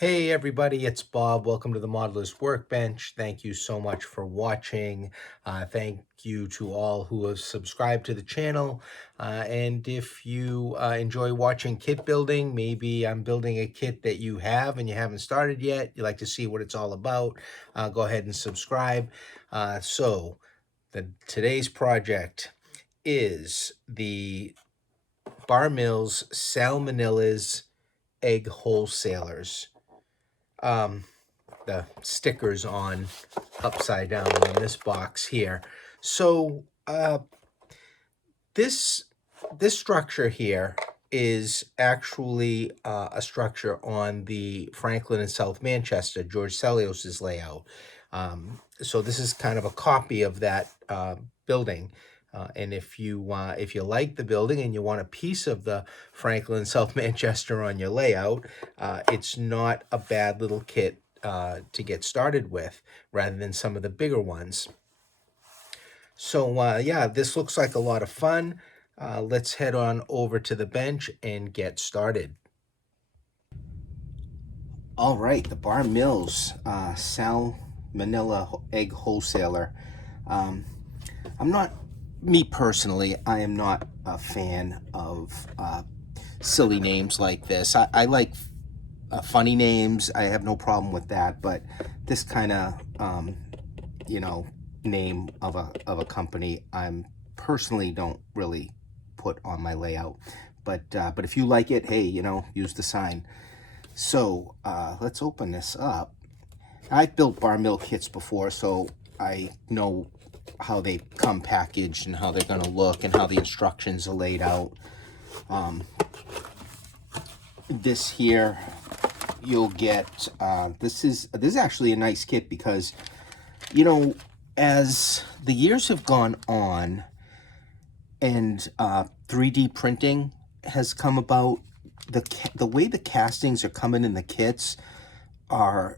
Hey everybody, it's Bob. Welcome to the Modeler's Workbench. Thank you so much for watching. Thank you to all who have subscribed to the channel. And if you enjoy watching kit building, maybe I'm building a kit that you have and you haven't started yet, you like to see what it's all about, go ahead and subscribe. Today's project is the Mills Sal Manila's Egg Wholesalers. The stickers on upside down in this box here. So this structure here is actually a structure on the Franklin and South Manchester, George Celios's layout. So this is kind of a copy of that building. And if you like the building and you want a piece of the Franklin South Manchester on your layout, it's not a bad little kit to get started with, rather than some of the bigger ones. So yeah, this looks like a lot of fun. Let's head on over to the bench and get started. All right, the Mills Sal Manila Egg Wholesaler. Me personally, I am not a fan of silly names like this. I like funny names. I have no problem with that, but this kind of, name of a company, I'm personally don't really put on my layout. But if you like it, hey, use the sign. So let's open this up. I've built bar mill kits before, so I know how they come packaged and how they're going to look and how the instructions are laid out. This here, you'll get, this is actually a nice kit because, as the years have gone on and 3D printing has come about, the way the castings are coming in the kits are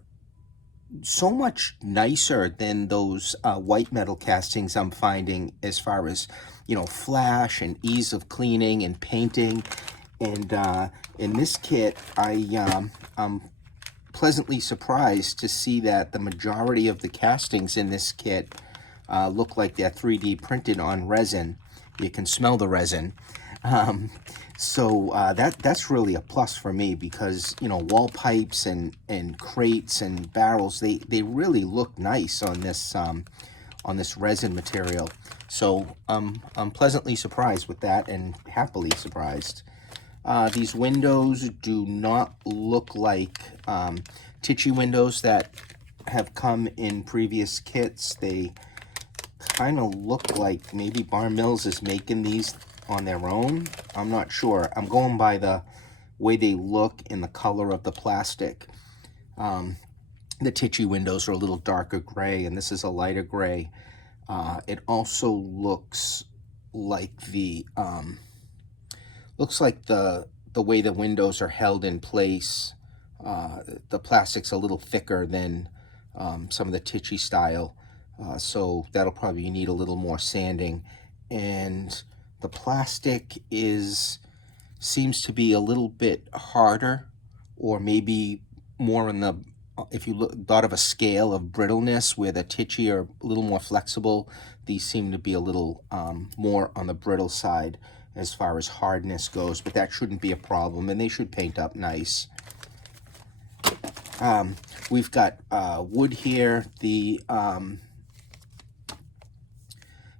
so much nicer than those white metal castings I'm finding, as far as, flash and ease of cleaning and painting. And in this kit, I'm pleasantly surprised to see that the majority of the castings in this kit look like they're 3D printed on resin. You can smell the resin. So that's really a plus for me, because wall pipes and crates and barrels, they really look nice on this resin material. So I'm pleasantly surprised with that, and happily surprised. These windows do not look like Tichy windows that have come in previous kits. They kind of look like maybe Bar Mills is making these on their own. I'm not sure. I'm going by the way they look and the color of the plastic. The Tichy windows are a little darker gray, and this is a lighter gray. It also looks like the way the windows are held in place. The plastic's a little thicker than some of the Tichy style, so that'll probably need a little more sanding. And the plastic seems to be a little bit harder, or maybe more in the, if you thought of a scale of brittleness, where the Tichy are a little more flexible, these seem to be a little more on the brittle side as far as hardness goes, but that shouldn't be a problem, and they should paint up nice. We've got wood here.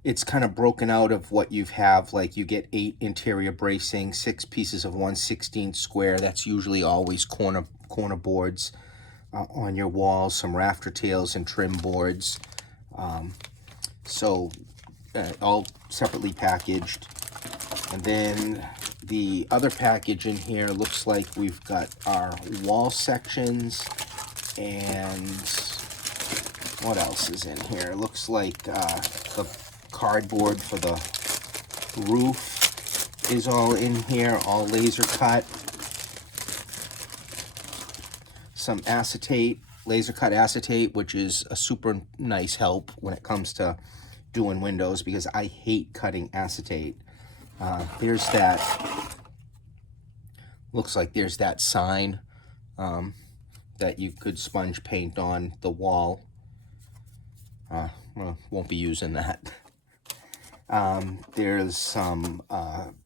It's kind of broken out of what you have. Like, you get 8 interior bracing, 6 pieces of 1/16 square. That's usually always corner boards on your walls, some rafter tails and trim boards. So all separately packaged. And then the other package in here looks like we've got our wall sections, and what else is in here? It looks like the cardboard for the roof is all in here, all laser cut. Some acetate, laser cut acetate, which is a super nice help when it comes to doing windows, because I hate cutting acetate. There's that, looks like there's that sign that that you could sponge paint on the wall. Well, won't be using that. There's some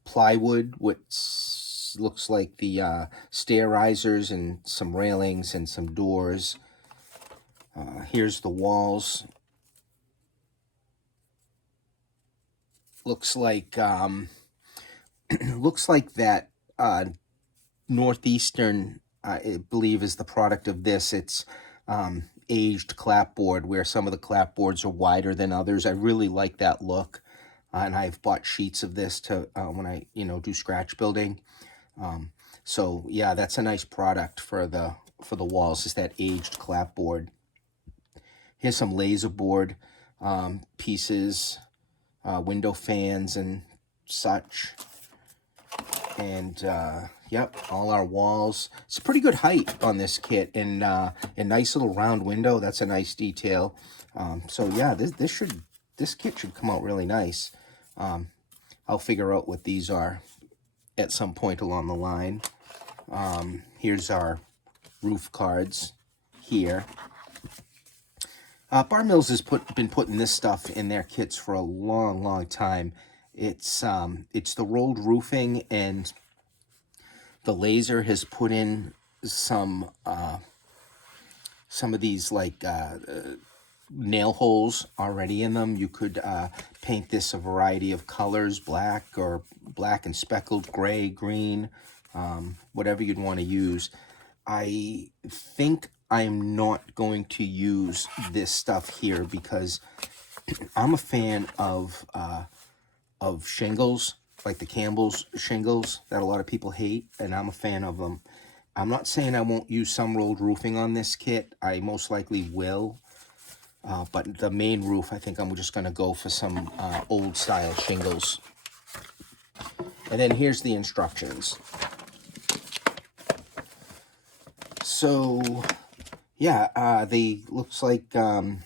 plywood, which looks like the stair risers, and some railings and some doors. Here's the walls. Looks like looks like that northeastern, I believe, is the product of this. It's aged clapboard, where some of the clapboards are wider than others. I really like that look, and I've bought sheets of this to when I do scratch building. So yeah, that's a nice product for the walls, is that aged clapboard. Here's some laser board pieces, window fans and such. And yep, all our walls. It's a pretty good height on this kit, and a nice little round window. That's a nice detail. So yeah, this kit should come out really nice. I'll figure out what these are at some point along the line. Here's our roof cards here. Bar Mills has been putting this stuff in their kits for a long time. It's the rolled roofing, and the laser has put in some of these like nail holes already in them. You could paint this a variety of colors, black and speckled, gray, green, whatever you'd want to use. I think I'm not going to use this stuff here because I'm a fan of shingles, like the Campbell's shingles that a lot of people hate, and I'm a fan of them. I'm not saying I won't use some rolled roofing on this kit. I most likely will. But the main roof, I think I'm just going to go for some old style shingles. And then here's the instructions. So yeah, they looks like you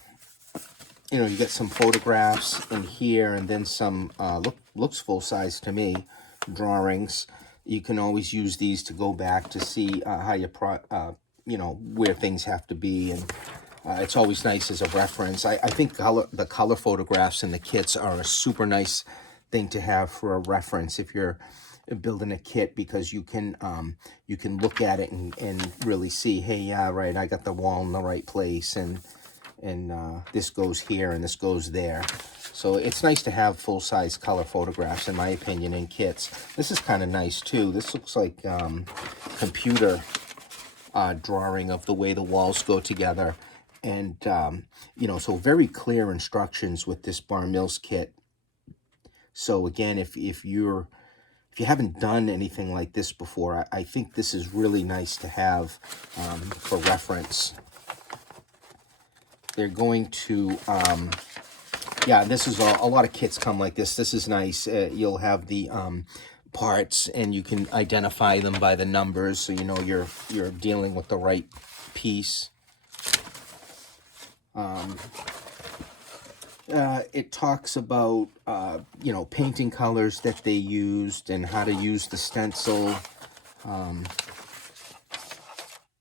get some photographs in here, and then some looks full size to me, drawings. You can always use these to go back to see how where things have to be, and it's always nice as a reference. I think the color photographs in the kits are a super nice thing to have for a reference if you're building a kit, because you can look at it and really see, hey, yeah, right, I got the wall in the right place, and this goes here and this goes there. So it's nice to have full-size color photographs, in my opinion, in kits. This is kind of nice too. This looks like computer drawing of the way the walls go together, and so very clear instructions with this Bar Mills kit. So again, if you haven't done anything like this before, I think this is really nice to have for reference. They're going to, yeah, this is a lot of kits come like this. This is nice. You'll have the parts, and you can identify them by the numbers, so you know you're dealing with the right piece. It talks about, painting colors that they used and how to use the stencil.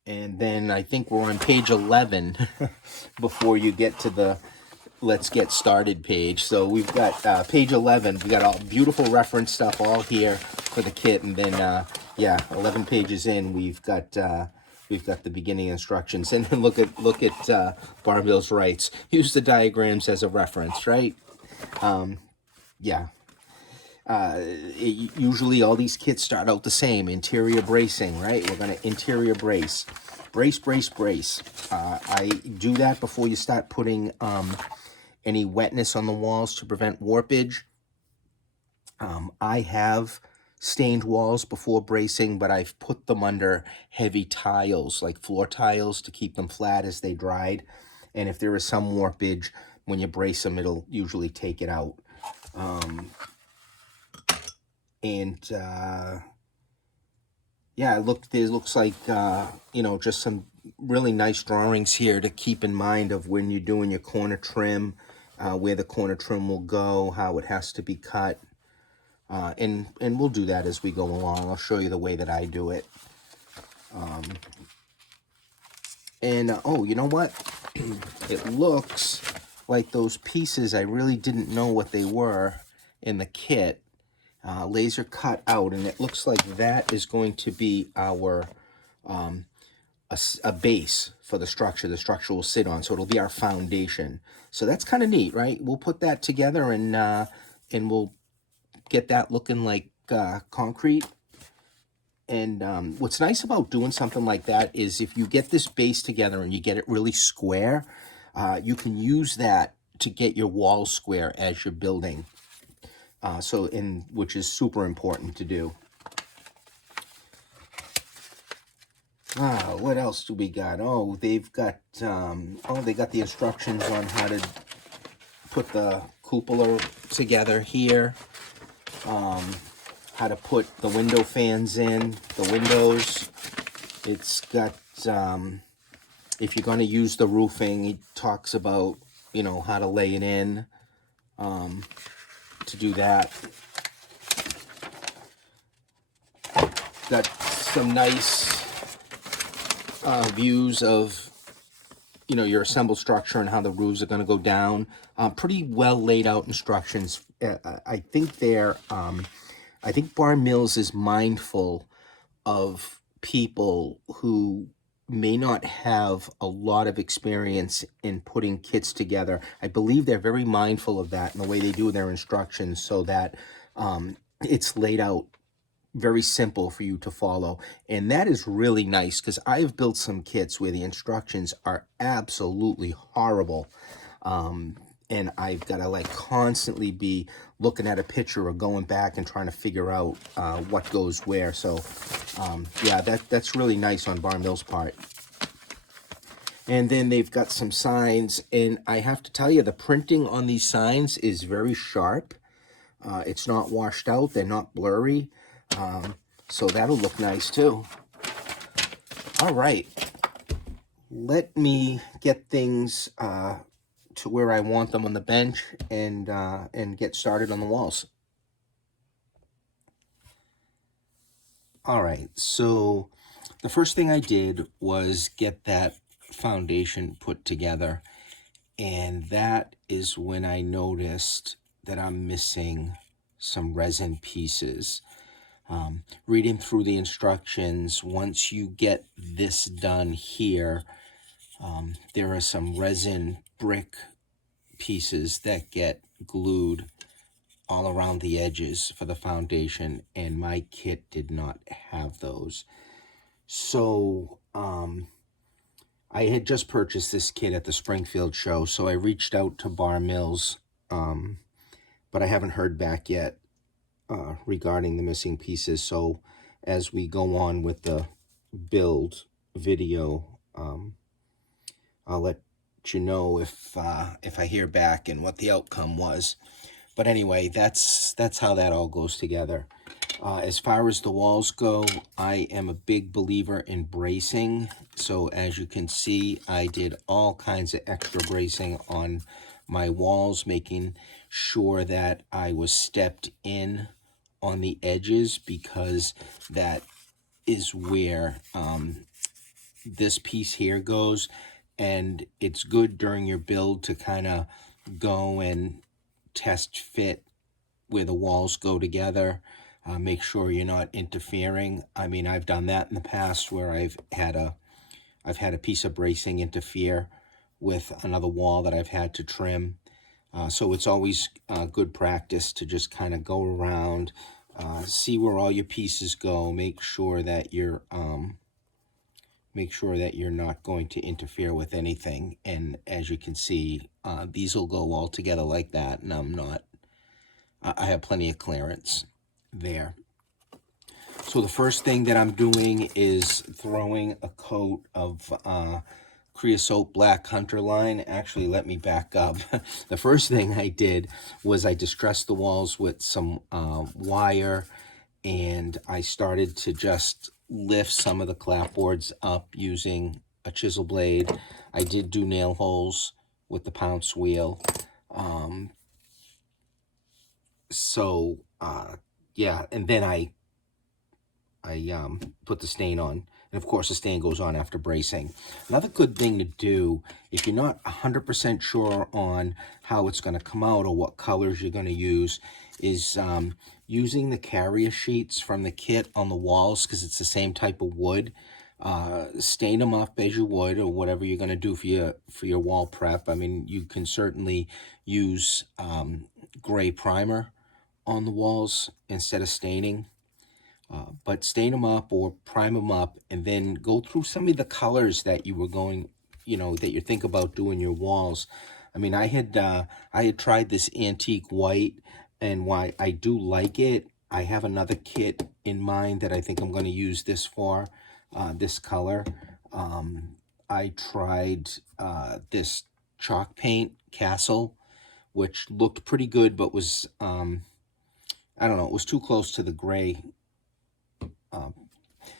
And then I think we're on page 11 before you get to the let's get started page. So we've got page 11. We got all beautiful reference stuff all here for the kit. And then, 11 pages in, we've got the beginning instructions. And then look at Bar Mills writes, use the diagrams as a reference, right? Usually all these kits start out the same. Interior bracing, right? We're going to interior brace. Brace. I do that before you start putting any wetness on the walls to prevent warpage. I have stained walls before bracing, but I've put them under heavy tiles, like floor tiles, to keep them flat as they dried. And if there is some warpage, when you brace them, it'll usually take it out. It looks like, just some really nice drawings here to keep in mind of when you're doing your corner trim, where the corner trim will go, how it has to be cut. And we'll do that as we go along. I'll show you the way that I do it. And oh, you know what? It looks like those pieces, I really didn't know what they were in the kit, laser cut out, and it looks like that is going to be our a base for the structure will sit on, so it'll be our foundation. So that's kind of neat, right? We'll put that together, and we'll get that looking like concrete. And what's nice about doing something like that is if you get this base together and you get it really square, you can use that to get your walls square as you're building. Which is super important to do. What else do we got? Oh, they've got they got the instructions on how to put the cupola together here. How to put the window fans in, the windows. It's got, if you're going to use the roofing, it talks about, how to lay it in, to do that. Got some nice views of, your assembled structure and how the roofs are going to go down. Pretty well laid out instructions. I think I think Bar Mills is mindful of people who may not have a lot of experience in putting kits together. I believe they're very mindful of that in the way they do their instructions, so that it's laid out very simple for you to follow. And that is really nice, because I've built some kits where the instructions are absolutely horrible. And I've got to constantly be looking at a picture or going back and trying to figure out what goes where. So yeah, that's really nice on Bar Mills' part. And then they've got some signs, and I have to tell you, the printing on these signs is very sharp. It's not washed out, they're not blurry. So that'll look nice too. All right, let me get things to where I want them on the bench, and get started on the walls. All right, so the first thing I did was get that foundation put together, and that is when I noticed that I'm missing some resin pieces. Reading through the instructions, once you get this done here, there are some resin brick pieces that get glued all around the edges for the foundation, and my kit did not have those. So I had just purchased this kit at the Springfield show, so I reached out to Bar Mills, but I haven't heard back yet regarding the missing pieces. So as we go on with the build video, I'll let you know if I hear back and what the outcome was. But anyway, that's how that all goes together. As far as the walls go, I am a big believer in bracing. So as you can see, I did all kinds of extra bracing on my walls, making sure that I was stepped in on the edges, because that is where this piece here goes. And it's good during your build to kind of go and test fit where the walls go together. Make sure you're not interfering. I mean, I've done that in the past where I've had a piece of bracing interfere with another wall that I've had to trim. So it's always good practice to just kind of go around, see where all your pieces go, make sure that you're not going to interfere with anything. And as you can see, these will go all together like that, and I have plenty of clearance there. So the first thing that I'm doing is throwing a coat of creosote black hunter line. Actually, let me back up. The first thing I did was I distressed the walls with some wire, and I started to just lift some of the clapboards up using a chisel blade. I did do nail holes with the pounce wheel. Yeah, and then I put the stain on. And of course, the stain goes on after bracing. Another good thing to do, if you're not 100% sure on how it's going to come out or what colors you're going to use, is using the carrier sheets from the kit on the walls, because it's the same type of wood. Stain them up as you would, or whatever you're going to do for your wall prep. I mean, you can certainly use gray primer on the walls instead of staining. But stain them up or prime them up, and then go through some of the colors that you were going, that you think about doing your walls. I mean, I had tried this antique white, and why I do like it, I have another kit in mind that I think I'm going to use this for, this color. I tried this chalk paint castle, which looked pretty good, but was, I don't know, it was too close to the gray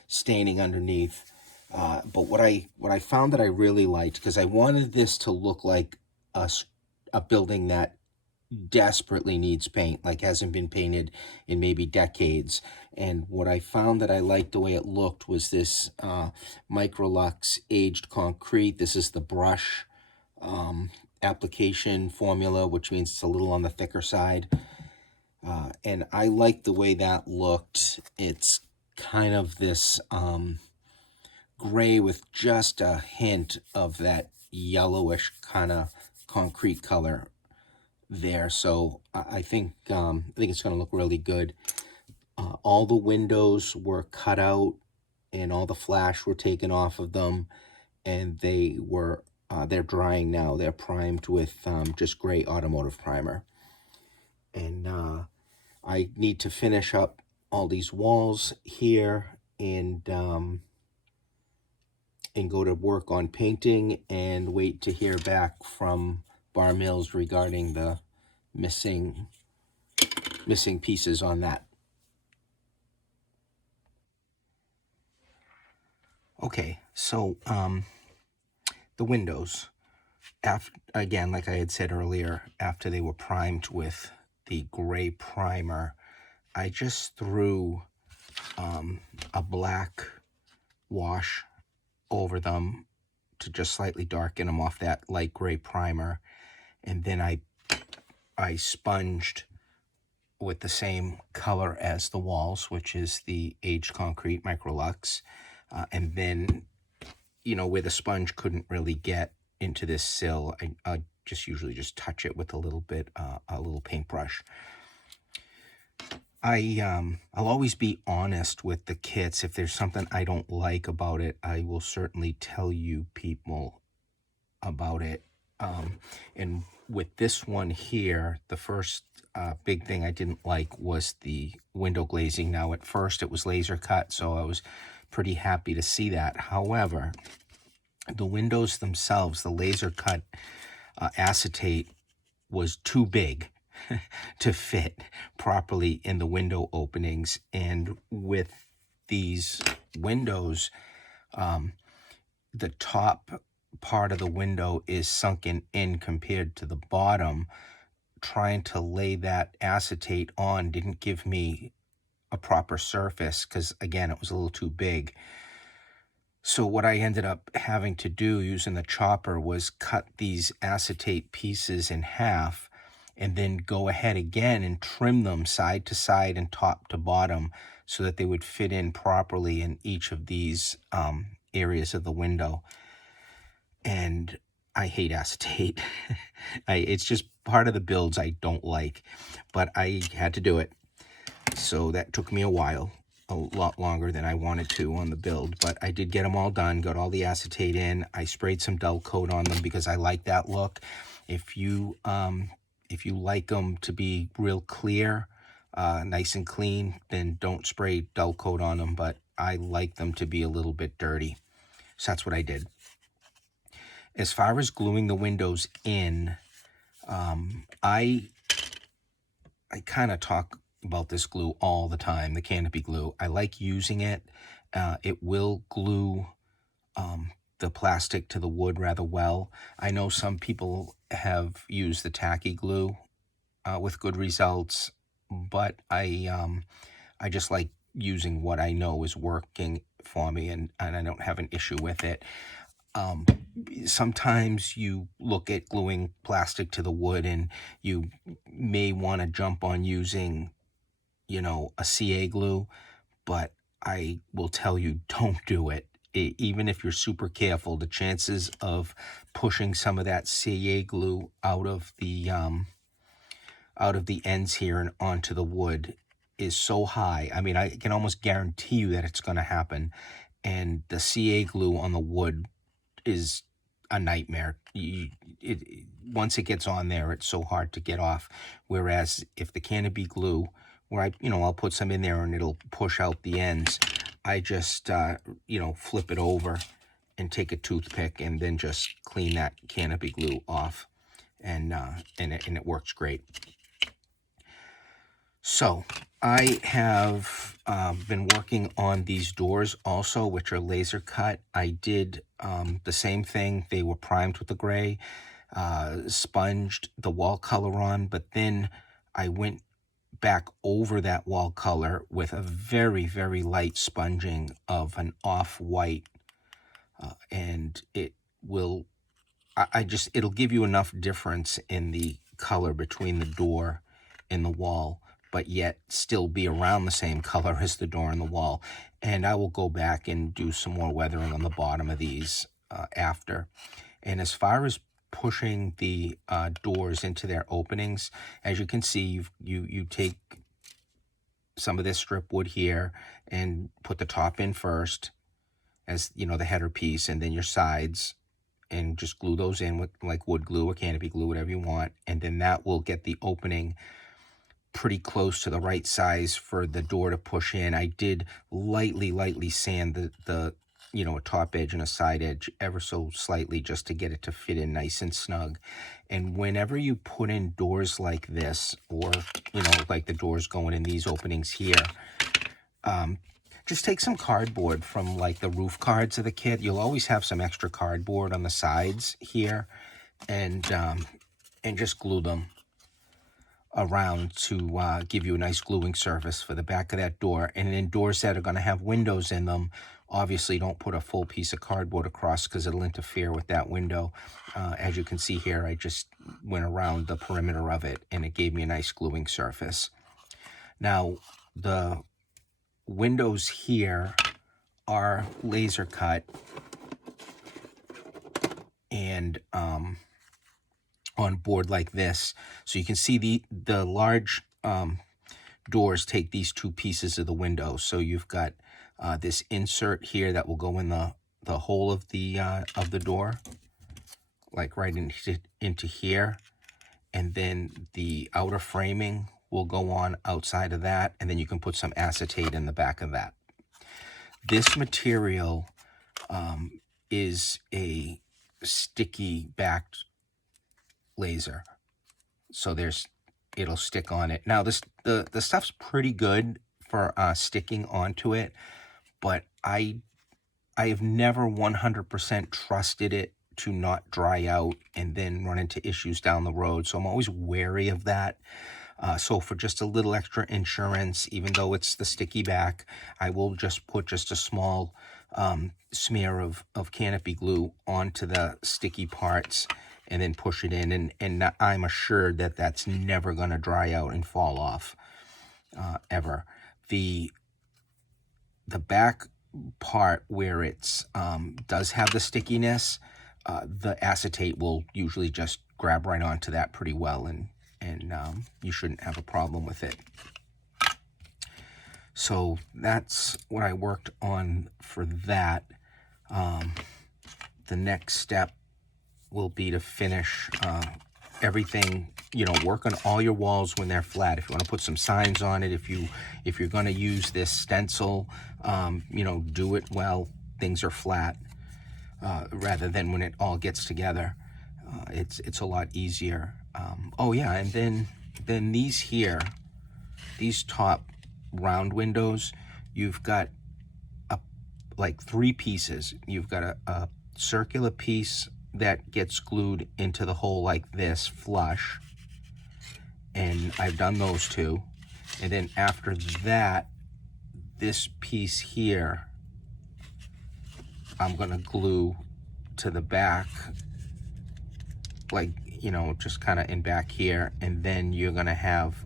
staining underneath. But what I found that I really liked, because I wanted this to look like a building that desperately needs paint, like hasn't been painted in maybe decades. And what I found that I liked the way it looked was this Microlux aged concrete. This is the brush application formula, which means it's a little on the thicker side. And I like the way that looked. It's kind of this gray with just a hint of that yellowish kind of concrete color there. So I think it's going to look really good. All the windows were cut out, and all the flash were taken off of them, and they're drying now. They're primed with just gray automotive primer. And I need to finish up all these walls here, and go to work on painting, and wait to hear back from Bar Mills regarding the missing pieces on that. Okay, so the windows, again, like I had said earlier, after they were primed with the gray primer, I just threw a black wash over them to just slightly darken them off that light gray primer, and then I sponged with the same color as the walls, which is the aged concrete Microlux, and then where the sponge couldn't really get into this sill, I just usually just touch it with a little paintbrush. I'll always be honest with the kits. If there's something I don't like about it, I will certainly tell you people about it. And with this one here, the first big thing I didn't like was the window glazing. Now, at first it was laser cut, so I was pretty happy to see that. However, the windows themselves, the laser cut acetate was too big to fit properly in the window openings. And with these windows, the top part of the window is sunken in compared to the bottom. Trying to lay that acetate on didn't give me a proper surface, because again, it was a little too big. So what I ended up having to do using the chopper was cut these acetate pieces in half, and then go ahead again and trim them side to side and top to bottom, so that they would fit in properly in each of these areas of the window. And I hate acetate. It's just part of the builds I don't like, but I had to do it. So that took me a while, a lot longer than I wanted to on the build, but I did get them all done, got all the acetate in. I sprayed some dull coat on them because I like that look. If you like them to be real clear, nice and clean, then don't spray dull coat on them, but I like them to be a little bit dirty. So that's what I did. As far as gluing the windows in, I kind of talk about this glue all the time, the canopy glue. I like using it. It will glue the plastic to the wood rather well. I know some people have used the tacky glue with good results, but I just like using what I know is working for me, and I don't have an issue with it. Sometimes you look at gluing plastic to the wood and you may want to jump on using, a CA glue, but I will tell you, don't do it. Even if you're super careful, the chances of pushing some of that CA glue out of the ends here and onto the wood is so high. I mean, I can almost guarantee you that it's going to happen. And the CA glue on the wood is a nightmare. Once it gets on there, it's so hard to get off. Whereas if the canopy glue, where I'll put some in there and it'll push out the ends, I just, flip it over and take a toothpick and then just clean that canopy glue off, and it works great. So I have been working on these doors also, which are laser cut. I did the same thing. They were primed with the gray, sponged the wall color on, but then I went back over that wall color with a very, very light sponging of an off-white, and it will, it'll give you enough difference in the color between the door and the wall, but yet still be around the same color as the door and the wall. And I will go back and do some more weathering on the bottom of these after. And as far as pushing the doors into their openings, as you can see, you take some of this strip wood here and put the top in first, as the header piece, and then your sides, and just glue those in with like wood glue or canopy glue, whatever you want. And then that will get the opening pretty close to the right size for the door to push in. I did lightly sand the a top edge and a side edge ever so slightly, just to get it to fit in nice and snug. And whenever you put in doors like this, or like the doors going in these openings here, just take some cardboard from like the roof cards of the kit. You'll always have some extra cardboard on the sides here, and just glue them around to give you a nice gluing surface for the back of that door. And in doors that are going to have windows in them, obviously don't put a full piece of cardboard across, because it'll interfere with that window. As you can see here, I just went around the perimeter of it, and it gave me a nice gluing surface. Now, the windows here are laser cut, and on board like this. So you can see the large doors take these two pieces of the window. So you've got this insert here that will go in the hole of the door, like right into here, and then the outer framing will go on outside of that, and then you can put some acetate in the back of that. This material is a sticky backed laser, so it'll stick on it. Now the stuff's pretty good for sticking onto it, but I have never 100% trusted it to not dry out and then run into issues down the road. So I'm always wary of that. So for just a little extra insurance, even though it's the sticky back, I will just put just a small smear of canopy glue onto the sticky parts, and then push it in, and I'm assured that that's never going to dry out and fall off ever. The back part where it's does have the stickiness, the acetate will usually just grab right onto that pretty well, and you shouldn't have a problem with it. So that's what I worked on for that. The next step will be to finish everything, work on all your walls when they're flat. If you want to put some signs on it, if you're going to use this stencil, do it while things are flat, rather than when it all gets together. It's a lot easier. Oh yeah, and then these top round windows, you've got like three pieces. You've got a circular piece that gets glued into the hole like this, flush, and I've done those two. And then after that, this piece here I'm gonna glue to the back, like, you know, just kind of in back here, and then you're gonna have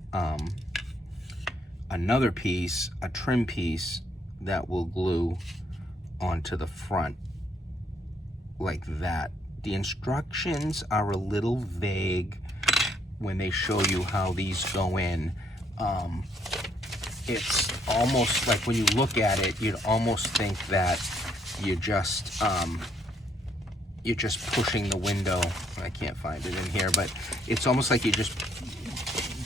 another piece, a trim piece, that will glue onto the front like that. The instructions are a little vague when they show you how these go in. It's almost like when you look at it, you'd almost think that you're just pushing the window. I can't find it in here, but it's almost like you're just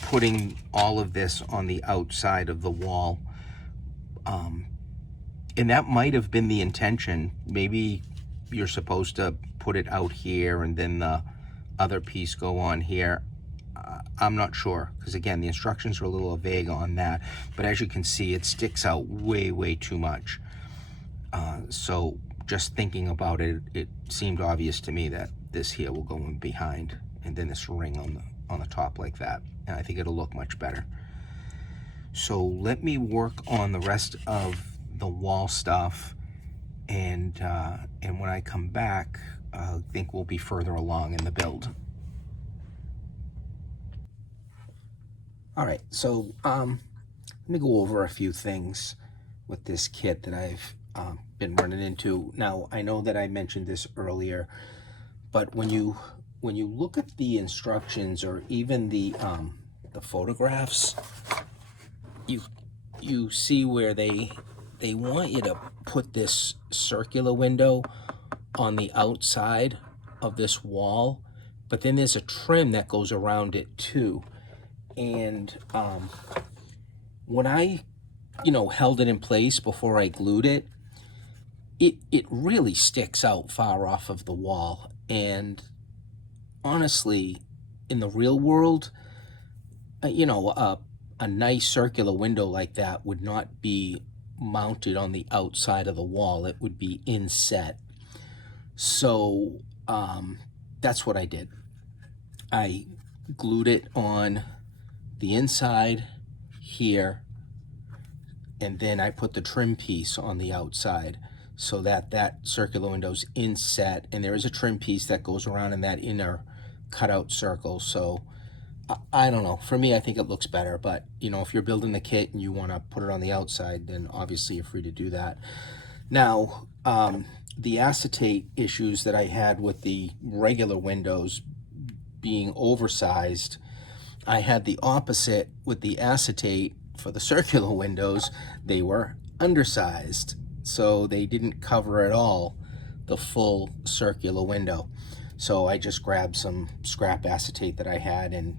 putting all of this on the outside of the wall. And that might have been the intention. Maybe you're supposed to put it out here and then the other piece go on here. I'm not sure, because again, the instructions are a little vague on that, but as you can see, it sticks out way too much. So just thinking about it, it seemed obvious to me that this here will go in behind, and then this ring on the top like that, and I think it'll look much better. So let me work on the rest of the wall stuff, and when I come back, I think we'll be further along in the build. All right, so let me go over a few things with this kit that I've been running into. Now, I know that I mentioned this earlier, but when you look at the instructions or even the photographs, you see where they want you to put this circular window on the outside of this wall, but then there's a trim that goes around it too. And when I, held it in place before I glued it, it really sticks out far off of the wall. And honestly, in the real world, a nice circular window like that would not be mounted on the outside of the wall. It would be inset. So that's what I did. I glued it on the inside here, and then I put the trim piece on the outside so that that circular window's inset, and there is a trim piece that goes around in that inner cutout circle. So I don't know, for me, I think it looks better, but if you're building the kit and you want to put it on the outside, then obviously you're free to do that. Now, the acetate issues that I had with the regular windows being oversized, I had the opposite with the acetate for the circular windows. They were undersized, so they didn't cover at all the full circular window. So I just grabbed some scrap acetate that I had and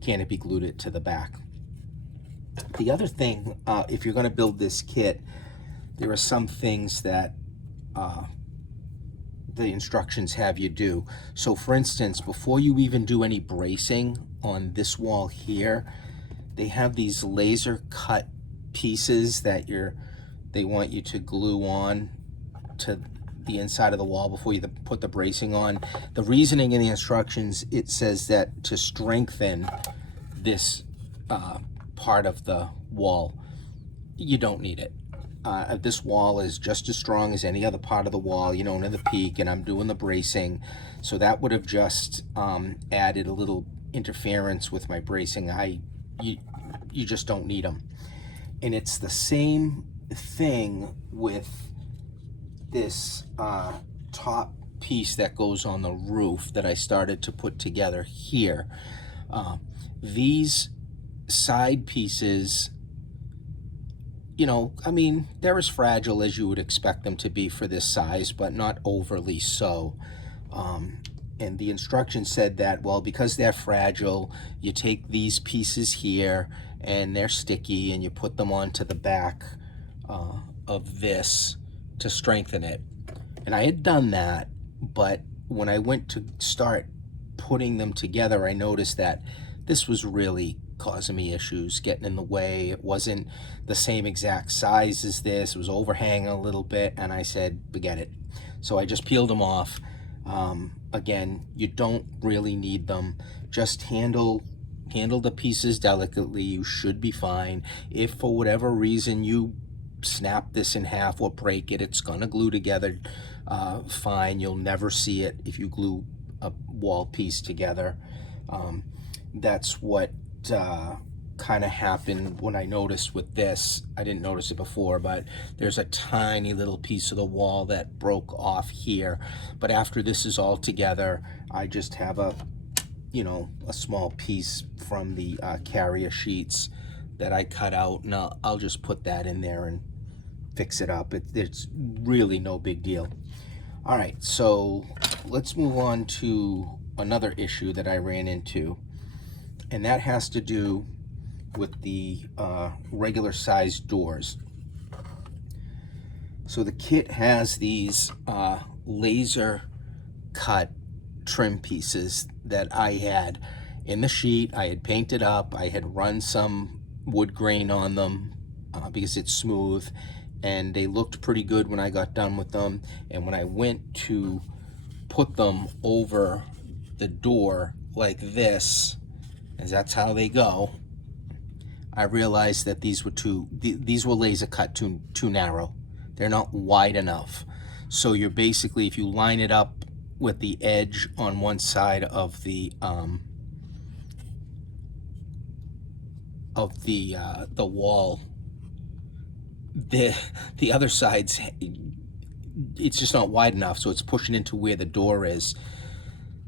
canopy glued it to the back. The other thing, if you're going to build this kit, there are some things that the instructions have you do. So for instance, before you even do any bracing on this wall here, they have these laser cut pieces that they want you to glue on to the inside of the wall before you put the bracing on. The reasoning in the instructions, it says that to strengthen this part of the wall, you don't need it. This wall is just as strong as any other part of the wall, near the peak, and I'm doing the bracing, so that would have just added a little interference with my bracing. You just don't need them. And it's the same thing with this top piece that goes on the roof that I started to put together here. These side pieces, they're as fragile as you would expect them to be for this size, but not overly so. And the instruction said that, well, because they're fragile, you take these pieces here and they're sticky and you put them onto the back of this to strengthen it. And I had done that, but when I went to start putting them together, I noticed that this was really causing me issues, getting in the way. It wasn't the same exact size as this. It was overhanging a little bit, and I said, forget it. So I just peeled them off. Again, you don't really need them. Just handle the pieces delicately. You should be fine. If for whatever reason you snap this in half or break it, it's gonna glue together fine. You'll never see it if you glue a wall piece together. That's what kind of happened when I noticed with this. I didn't notice it before, but there's a tiny little piece of the wall that broke off here. But after this is all together, I just have a small piece from the carrier sheets that I cut out, and I'll just put that in there and fix it up. It's really no big deal. All right, so let's move on to another issue that I ran into, and that has to do with the regular size doors. So the kit has these laser cut trim pieces that I had in the sheet. I had painted up, I had run some wood grain on them because it's smooth, and they looked pretty good when I got done with them. And when I went to put them over the door like this, as that's how they go, I realized that these were laser cut too narrow. They're not wide enough. So you're basically, if you line it up with the edge on one side of the wall, the other side's, it's just not wide enough, so it's pushing into where the door is.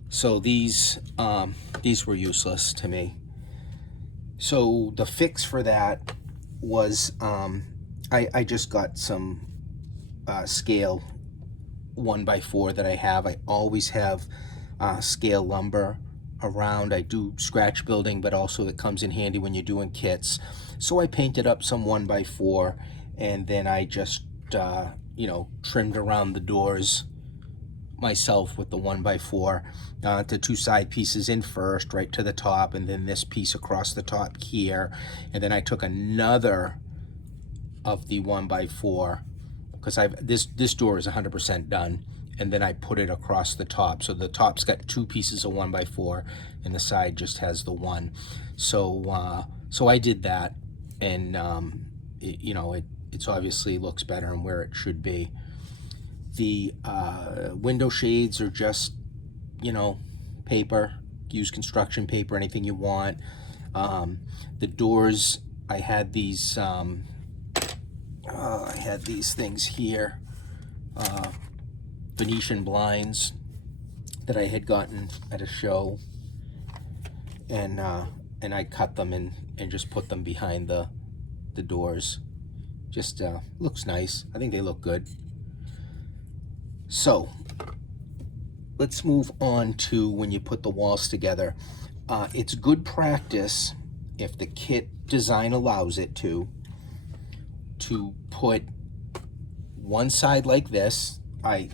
So these were useless to me. So the fix for that was I just got some scale 1x4 that I have. I always have scale lumber around. I do scratch building, but also it comes in handy when you're doing kits. So I painted up some 1x4, and then I just trimmed around the doors myself with the 1x4. The two side pieces in first, right to the top, and then this piece across the top here. And then I took another of the 1x4, because this door is 100% done, and then I put it across the top. So the top's got two pieces of 1x4, and the side just has the one. So so I did that, and it's obviously looks better and where it should be. The window shades are just paper. Use construction paper, anything you want. The doors, I had these things here, Venetian blinds that I had gotten at a show, and I cut them and just put them behind the doors. Just looks nice. I think they look good. So let's move on to when you put the walls together. It's good practice, if the kit design allows it to put one side like this.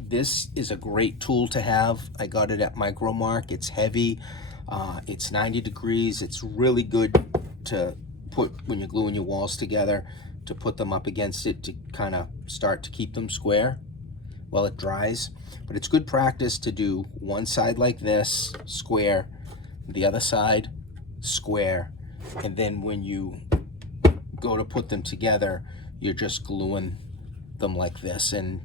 This is a great tool to have. I got it at Micro Mark. It's heavy. It's 90 degrees. It's really good to put when you're gluing your walls together, to put them up against it to kind of start to keep them square while it dries. But it's good practice to do one side like this, square, the other side, square, and then when you go to put them together, you're just gluing them like this, and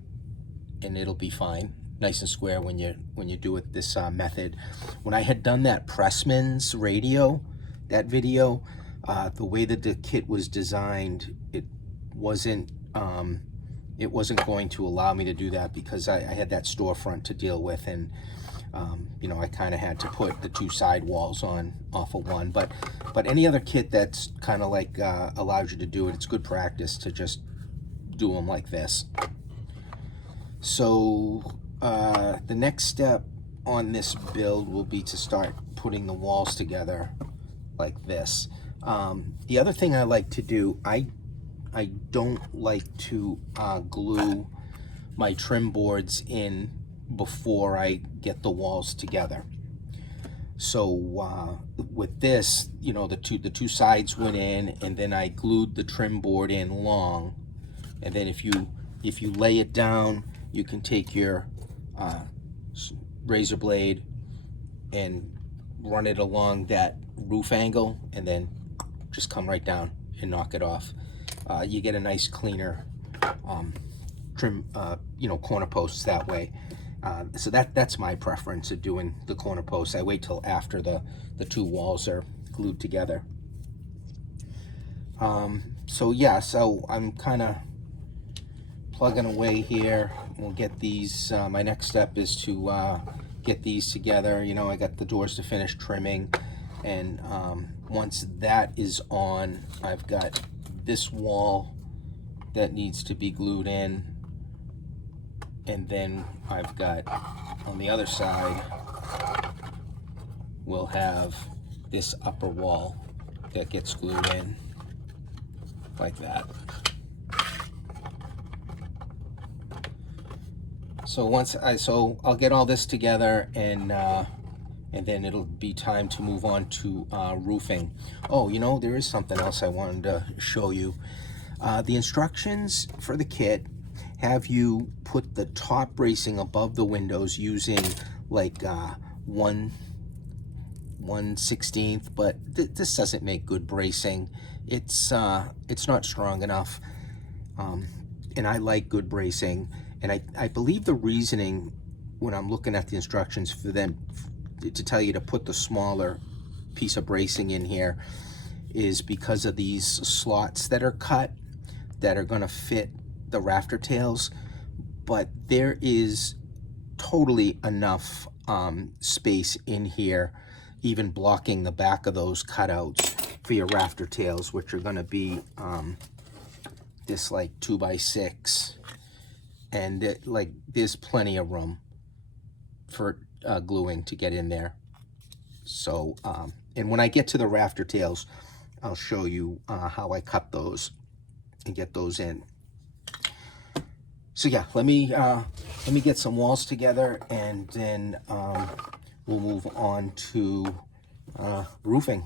it'll be fine, nice and square when you do it this method. When I had done that Pressman's radio, that video, the way that the kit was designed, it wasn't going to allow me to do that, because I had that storefront to deal with, and I kind of had to put the two side walls on off of one. But any other kit that's kind of like allows you to do it, it's good practice to just do them like this. So the next step on this build will be to start putting the walls together like this. The other thing I like to do, I don't like to glue my trim boards in before I get the walls together. So with this, the two sides went in, and then I glued the trim board in long. And then if you lay it down, you can take your razor blade and run it along that roof angle, and then just come right down and knock it off. You get a nice cleaner trim, corner posts that way. So that's my preference of doing the corner posts. I wait till after the two walls are glued together. So yeah, so I'm kind of plugging away here. We'll get these, my next step is to get these together. I got the doors to finish trimming, and once that is on, I've got this wall that needs to be glued in, and then I've got on the other side we'll have this upper wall that gets glued in like that. So I'll get all this together, and then it'll be time to move on to roofing. Oh, there is something else I wanted to show you. The instructions for the kit have you put the top bracing above the windows using like 1/16, but this doesn't make good bracing. It's not strong enough, and I like good bracing. And I believe the reasoning when I'm looking at the instructions for them to tell you to put the smaller piece of bracing in here is because of these slots that are cut that are going to fit the rafter tails, but there is totally enough space in here, even blocking the back of those cutouts for your rafter tails, which are going to be this like 2x6, and there's plenty of room for gluing to get in there. So and when I get to the rafter tails, I'll show you how I cut those and get those in. So yeah, let me get some walls together, and then we'll move on to roofing.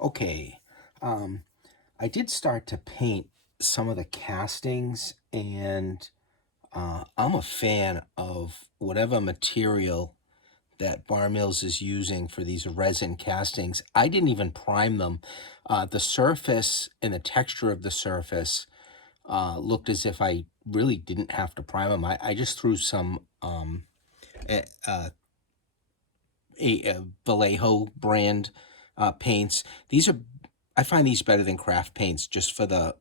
Okay, I did start to paint some of the castings, and I'm a fan of whatever material that Mills is using for these resin castings. I didn't even prime them. The surface and the texture of the surface looked as if I really didn't have to prime them. I just threw some a Vallejo brand paints. I find these better than craft paints just for the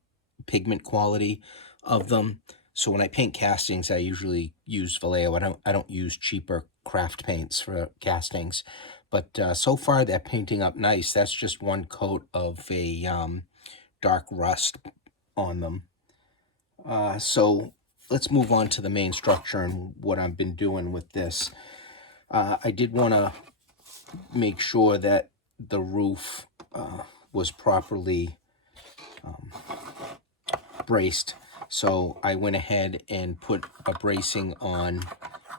pigment quality of them. So when I paint castings, I usually use Vallejo. I don't use cheaper craft paints for castings. But so far they're painting up nice. That's just one coat of a dark rust on them. So let's move on to the main structure and what I've been doing with this. I did want to make sure that the roof was properly braced. So I went ahead and put a bracing on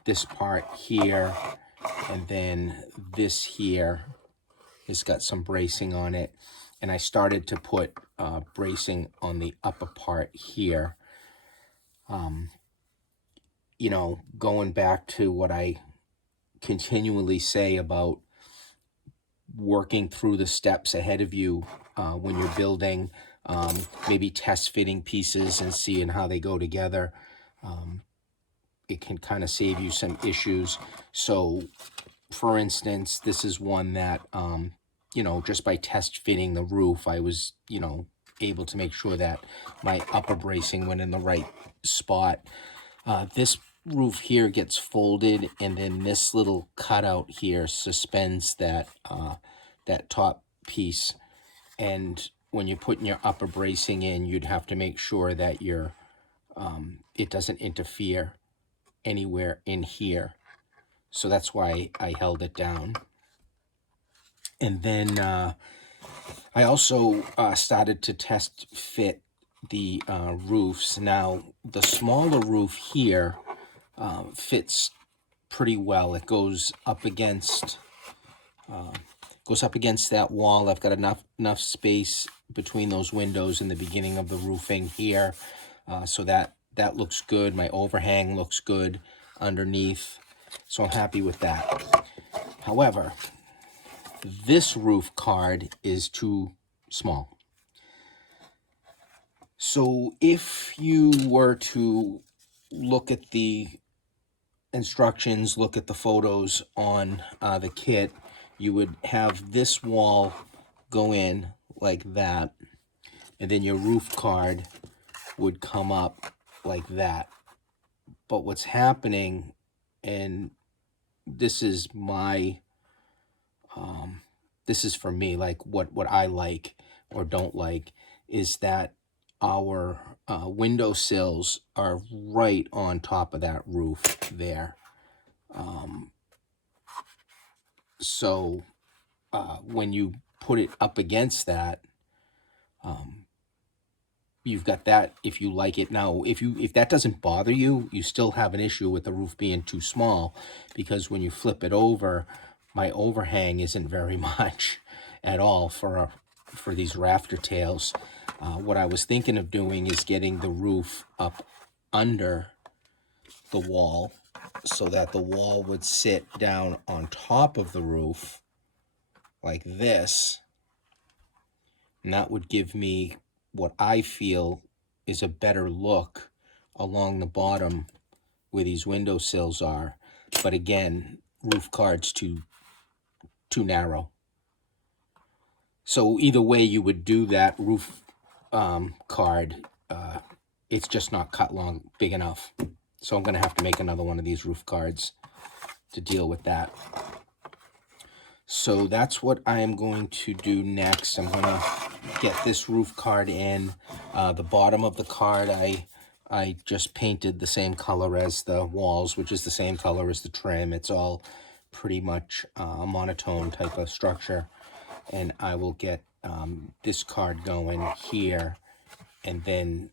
this part here, and then this here has got some bracing on it. And I started to put bracing on the upper part here. Going back to what I continually say about working through the steps ahead of you when you're building, maybe test fitting pieces and seeing how they go together. It can kind of save you some issues. So for instance, this is one that, just by test fitting the roof, I was, able to make sure that my upper bracing went in the right spot. This roof here gets folded, and then this little cutout here suspends that top piece. And when you're putting your upper bracing in, you'd have to make sure that it doesn't interfere anywhere in here. So that's why I held it down. And then I also started to test fit the roofs. Now, the smaller roof here fits pretty well. It goes up against that wall. I've got enough space between those windows in the beginning of the roofing here, so that looks good. My overhang looks good underneath, so I'm happy with that. However, this roof card is too small. So if you were to look at the instructions, look at the photos on the kit, you would have this wall go in like that, and then your roof card would come up like that. But what's happening, and this is my this is for me, like what I like or don't like, is that our window sills are right on top of that roof there. So when you put it up against that, you've got that if you like it. Now, if that doesn't bother you, you still have an issue with the roof being too small, because when you flip it over, my overhang isn't very much at all for these rafter tails. What I was thinking of doing is getting the roof up under the wall so that the wall would sit down on top of the roof like this, and that would give me what I feel is a better look along the bottom where these window sills are. But again, roof card's too narrow. So either way you would do that roof card, it's just not cut big enough. So I'm gonna have to make another one of these roof cards to deal with that. So that's what I am going to do next. I'm gonna get this roof card in. The bottom of the card, I just painted the same color as the walls, which is the same color as the trim. It's all pretty much a monotone type of structure. And I will get this card going here. And then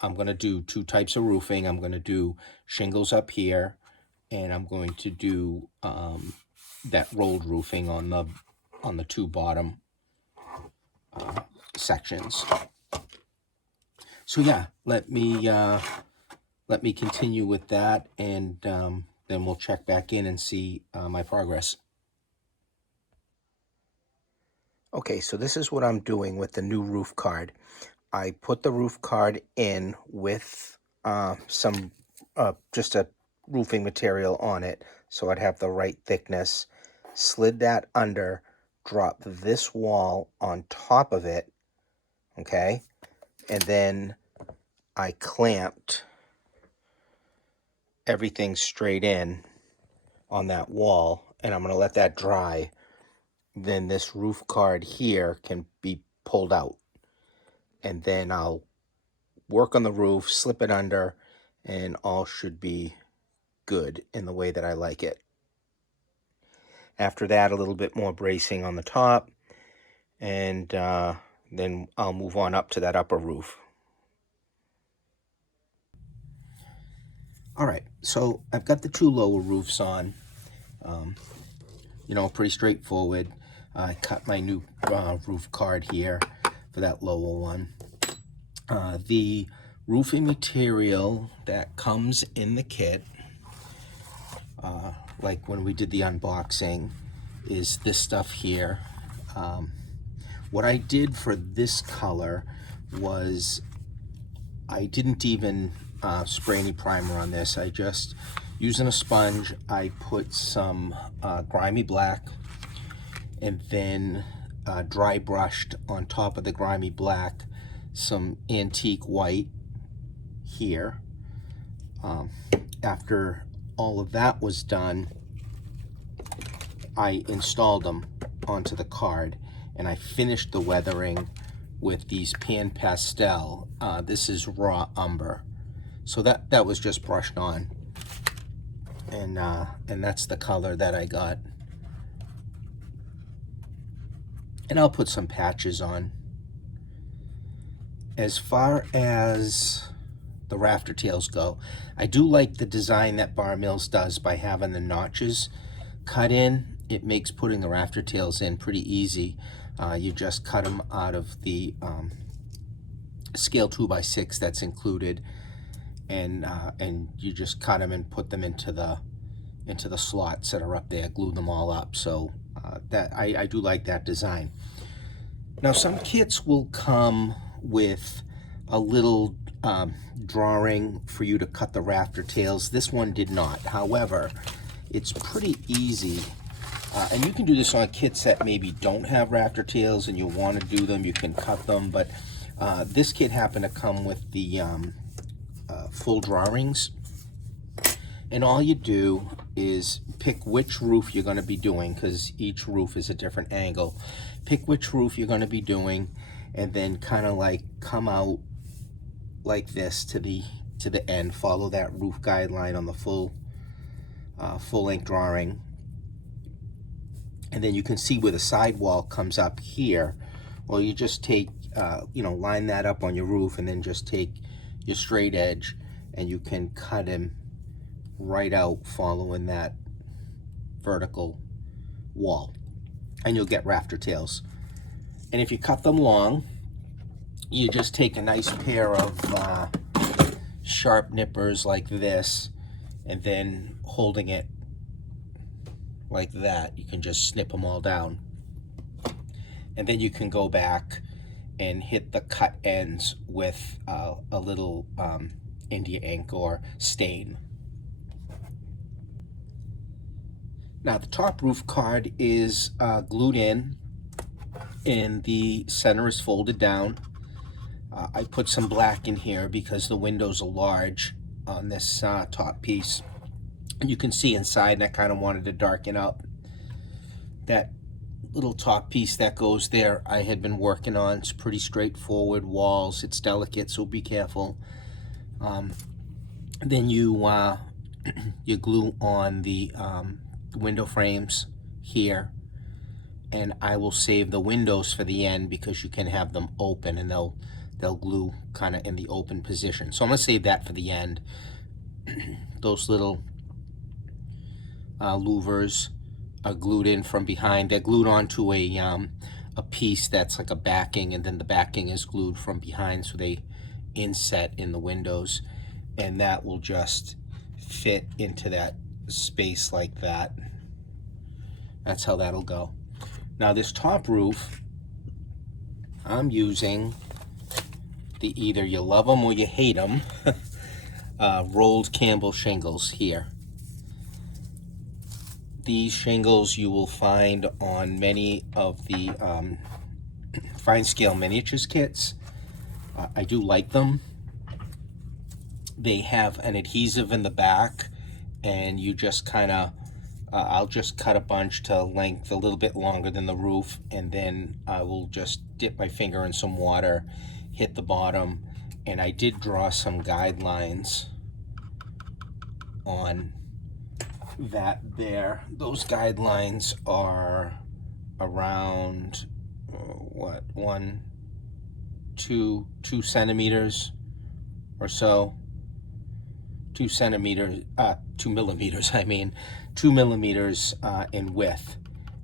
I'm gonna do two types of roofing. I'm gonna do shingles up here, and I'm going to do that rolled roofing on the two bottom sections. So yeah, let me continue with that, and then we'll check back in and see my progress. Okay, so this is what I'm doing with the new roof card. I put the roof card in with some just a roofing material on it, so I'd have the right thickness. Slid that under, dropped this wall on top of it, okay? And then I clamped everything straight in on that wall, and I'm gonna let that dry. Then this roof card here can be pulled out. And then I'll work on the roof, slip it under, and all should be good in the way that I like it. After that, a little bit more bracing on the top, and then I'll move on up to that upper roof. All right, so I've got the two lower roofs on. Pretty straightforward. I cut my new roof card here for that lower one. The roofing material that comes in the kit, like when we did the unboxing, is this stuff here. What I did for this color was I didn't even spray any primer on this. I just, using a sponge, I put some grimy black, and then dry brushed on top of the grimy black some antique white here. After all of that was done, I installed them onto the card, and I finished the weathering with these pan pastel. This is raw umber, so that was just brushed on, and that's the color that I got. And I'll put some patches on. As far as the rafter tails go, I do like the design that Bar Mills does by having the notches cut in. It makes putting the rafter tails in pretty easy. You just cut them out of the scale 2x6 that's included, and you just cut them and put them into the slots that are up there, glue them all up. So that I do like that design. Now, some kits will come with a little drawing for you to cut the rafter tails. This one did not. However, it's pretty easy. And you can do this on kits that maybe don't have rafter tails and you want to do them, you can cut them. But this kit happened to come with the full drawings. And all you do is pick which roof you're going to be doing, because each roof is a different angle. Pick which roof you're going to be doing, and then kind of like come out like this to the end. Follow that roof guideline on the full length drawing, and then you can see where the sidewall comes up here. Well, you just take line that up on your roof, and then just take your straight edge and you can cut him right out following that vertical wall, and you'll get rafter tails. And if you cut them long, you just take a nice pair of sharp nippers like this, and then holding it like that, you can just snip them all down. And then you can go back and hit the cut ends with a little India ink or stain. Now the top roof card is glued in, and the center is folded down. I put some black in here because the windows are large on this top piece. You can see inside, and I kind of wanted to darken up that little top piece that goes there. I had been working on. It's pretty straightforward walls. It's delicate, so be careful. Then you you glue on the window frames here, and I will save the windows for the end because you can have them open, and they'll glue kind of in the open position. So I'm gonna save that for the end. Those little louvers are glued in from behind. They're glued onto a piece that's like a backing, and then the backing is glued from behind, so they inset in the windows, and that will just fit into that space like that. That's how that'll go. Now this top roof, I'm using the either you love them or you hate them rolled Campbell shingles here. These shingles you will find on many of the fine scale miniatures kits. I do like them. They have an adhesive in the back, and you just kind of I'll just cut a bunch to length a little bit longer than the roof, and then I will just dip my finger in some water, hit the bottom, and I did draw some guidelines on that there. Those guidelines are around what, 2 centimeters or so. 2 centimeters, 2 millimeters, I mean, 2 millimeters in width.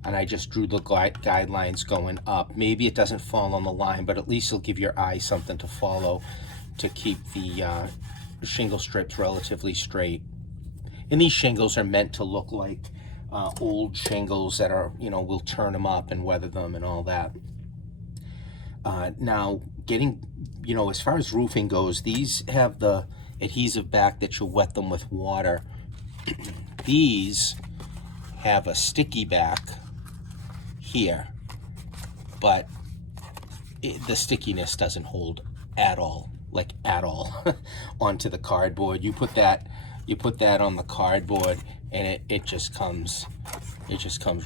And I just drew the guidelines going up. Maybe it doesn't fall on the line, but at least it'll give your eye something to follow to keep the shingle strips relatively straight. And these shingles are meant to look like old shingles that are, we'll turn them up and weather them and all that. Now, as far as roofing goes, these have the adhesive back that you'll wet them with water. These have a sticky back here, but the stickiness doesn't hold at all, like at all, onto the cardboard. You put that on the cardboard, and it just comes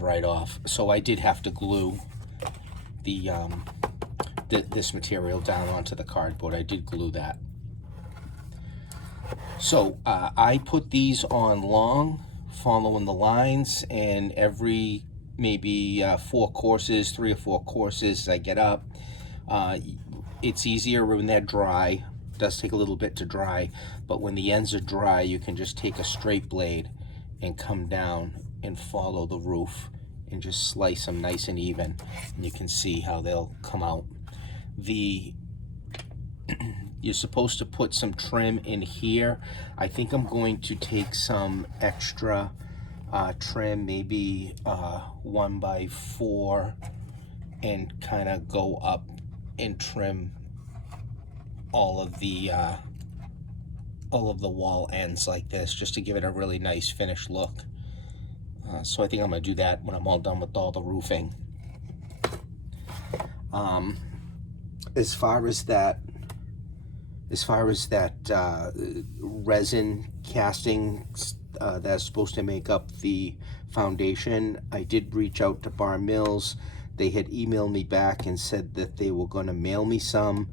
right off. So I did have to glue the this material down onto the cardboard. I did glue that. So I put these on long, following the lines, and every maybe 3 or 4 courses I get up. It's easier when they're dry. It does take a little bit to dry, but when the ends are dry, you can just take a straight blade and come down and follow the roof and just slice them nice and even, and you can see how they'll come out. You're supposed to put some trim in here. I think I'm going to take some extra trim, maybe 1x4, and kind of go up and trim all of the wall ends like this, just to give it a really nice finished look. So I think I'm gonna do that when I'm all done with all the roofing. As far as that resin casting that's supposed to make up the foundation, I did reach out to Bar Mills. They had emailed me back and said that they were going to mail me some.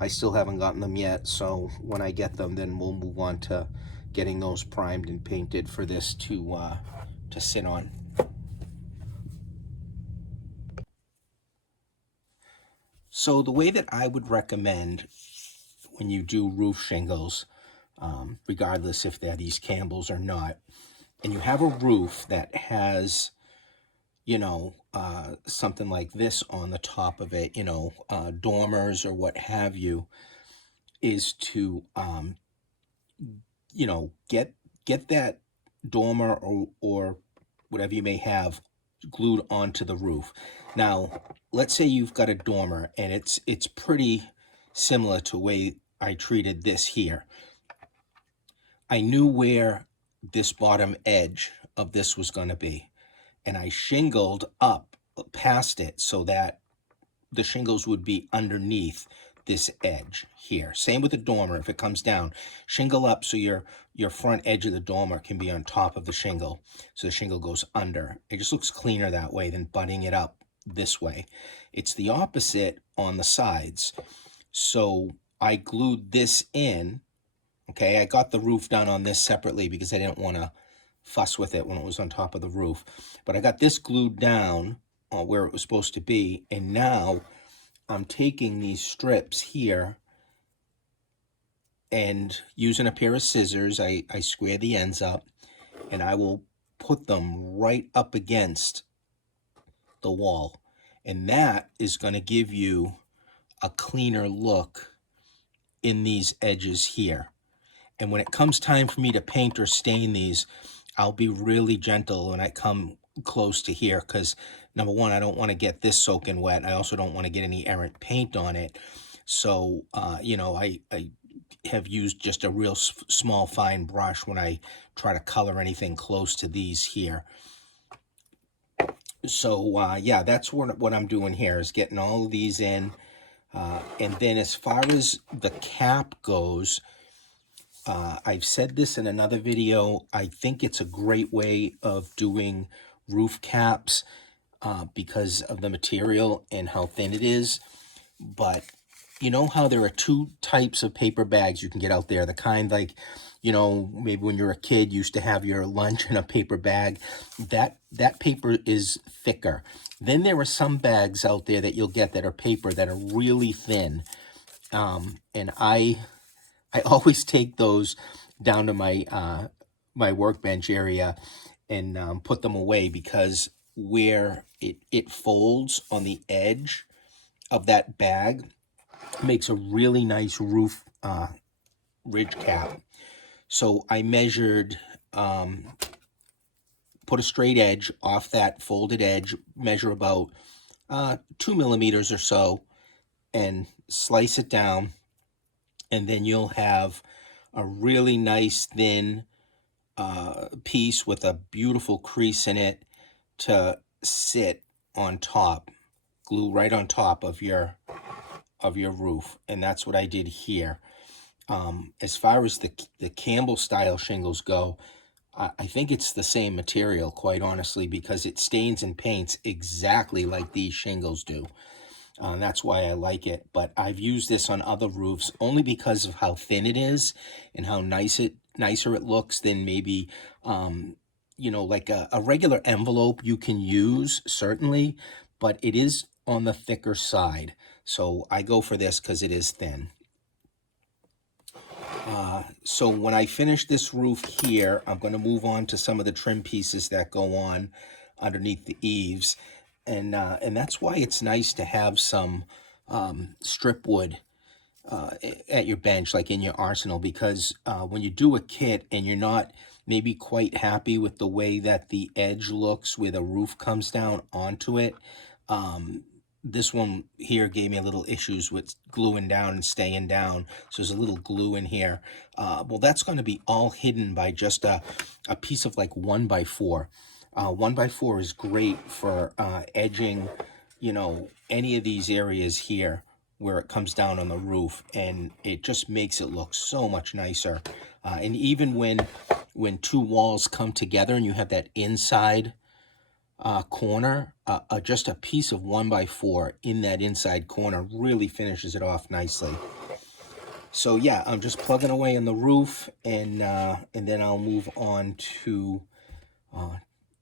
I still haven't gotten them yet, so when I get them, then we'll move on to getting those primed and painted for this to sit on. So the way that I would recommend when you do roof shingles, regardless if they're these Campbells or not, and you have a roof that has, something like this on the top of it, dormers or what have you, is to, get that dormer or whatever you may have glued onto the roof. Now, let's say you've got a dormer and it's pretty similar to the way I treated this here. I knew where this bottom edge of this was going to be, and I shingled up past it so that the shingles would be underneath this edge here. Same with the dormer. If it comes down, shingle up so your front edge of the dormer can be on top of the shingle, so the shingle goes under. It just looks cleaner that way than butting it up this way. It's the opposite on the sides. So I glued this in. Okay, I got the roof done on this separately because I didn't want to fuss with it when it was on top of the roof. But I got this glued down where it was supposed to be, and now I'm taking these strips here and using a pair of scissors, I square the ends up, and I will put them right up against the wall. And that is going to give you a cleaner look in these edges here. And when it comes time for me to paint or stain these, I'll be really gentle when I come close to here, because number one, I don't want to get this soaking wet. I also don't want to get any errant paint on it. So, I have used just a real small fine brush when I try to color anything close to these here. So, yeah, that's what I'm doing here, is getting all of these in. And then as far as the cap goes, I've said this in another video, I think it's a great way of doing roof caps because of the material and how thin it is. But you know how there are two types of paper bags you can get out there? The kind like, maybe when you're a kid, you used to have your lunch in a paper bag. That paper is thicker. Then there are some bags out there that you'll get that are paper that are really thin. And I always take those down to my my workbench area and put them away, because where it folds on the edge of that bag makes a really nice roof ridge cap. So I measured, put a straight edge off that folded edge, measure about 2 millimeters or so, and slice it down. And then you'll have a really nice thin piece with a beautiful crease in it to sit on top, glue right on top of your roof. And that's what I did here. As far as the Campbell style shingles go, I think it's the same material, quite honestly, because it stains and paints exactly like these shingles do. That's why I like it. But I've used this on other roofs only because of how thin it is and how nicer it looks than maybe, like a regular envelope you can use, certainly, but it is on the thicker side. So I go for this because it is thin. So when I finish this roof here, I'm going to move on to some of the trim pieces that go on underneath the eaves. And that's why it's nice to have some strip wood at your bench, like in your arsenal, because when you do a kit and you're not maybe quite happy with the way that the edge looks where the roof comes down onto it, this one here gave me a little issues with gluing down and staying down. So there's a little glue in here. Well, that's going to be all hidden by just a piece of like 1x4. 1x4 is great for edging, any of these areas here where it comes down on the roof, and it just makes it look so much nicer. And even when two walls come together and you have that inside corner, just a piece of 1x4 in that inside corner really finishes it off nicely. So yeah, I'm just plugging away on the roof, and then I'll move on to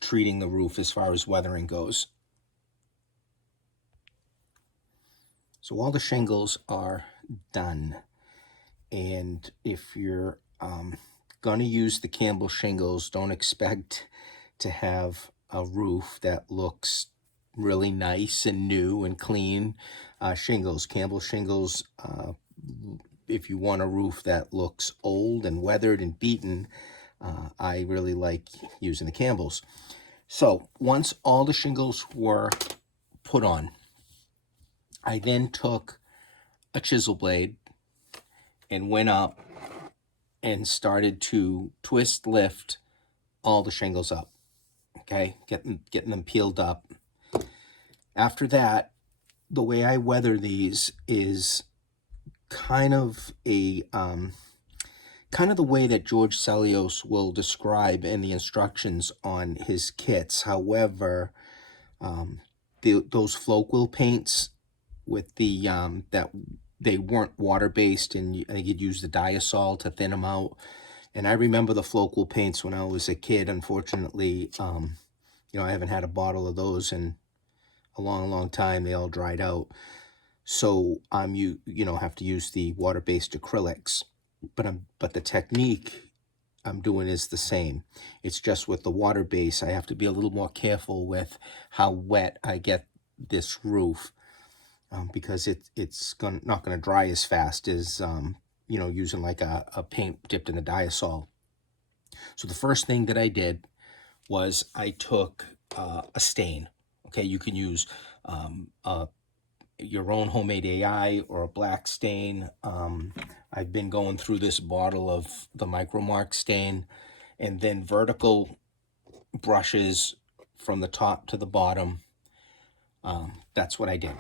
treating the roof as far as weathering goes. So all the shingles are done, and if you're gonna use the Campbell shingles, don't expect to have a roof that looks really nice and new and clean. Shingles, Campbell shingles, if you want a roof that looks old and weathered and beaten, I really like using the Campbells. So once all the shingles were put on, I then took a chisel blade and went up and started to twist lift all the shingles up. Okay, getting them peeled up. After that, the way I weather these is kind of the way that George Selios will describe in the instructions on his kits. However, those float quill paints with the that they weren't water based, and I think you'd use the diasol to thin them out. And I remember the float quill paints when I was a kid. Unfortunately, I haven't had a bottle of those in a long time. They all dried out. So you have to use the water-based acrylics, but the technique I'm doing is the same. It's just with the water base, I have to be a little more careful with how wet I get this roof, because it's not gonna dry as fast as using like a paint dipped in the diasol. So the first thing that I did was I took a stain. Okay, you can use your own homemade AI or a black stain. I've been going through this bottle of the Micromark stain, and then vertical brushes from the top to the bottom. That's what I did.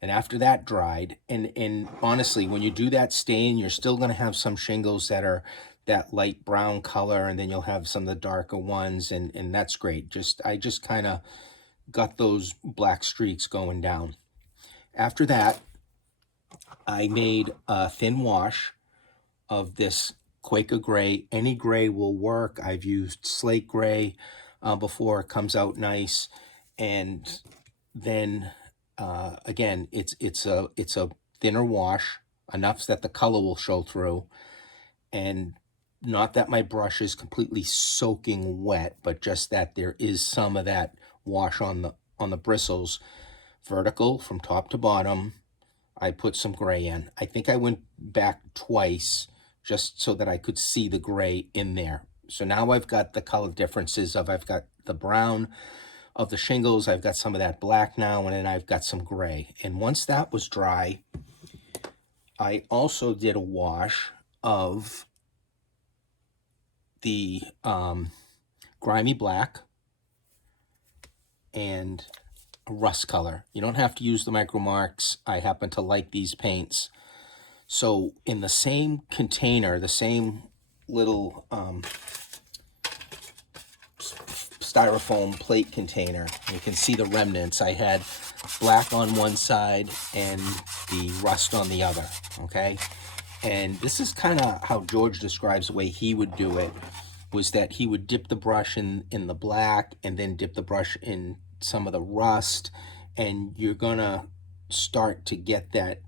And after that dried, and honestly, when you do that stain, you're still going to have some shingles that are that light brown color, and then you'll have some of the darker ones, and that's great. I just kind of got those black streaks going down. After that, I made a thin wash of this Quaker gray. Any gray will work. I've used slate gray before. It comes out nice. And then again, it's a thinner wash, enough that the color will show through, and not that my brush is completely soaking wet, but just that there is some of that wash on the bristles. Vertical from top to bottom, I put some gray in. I think I went back twice just so that I could see the gray in there. So now I've got the color differences I've got the brown of the shingles, I've got some of that black now, and then I've got some gray. And once that was dry, I also did a wash of the grimy black and a rust color. You don't have to use the Micromarks. I happen to like these paints. So in the same container, the same little styrofoam plate container, you can see the remnants. I had black on one side and the rust on the other, okay? And this is kind of how George describes the way he would do it, was that he would dip the brush in the black and then dip the brush in some of the rust, and you're gonna start to get that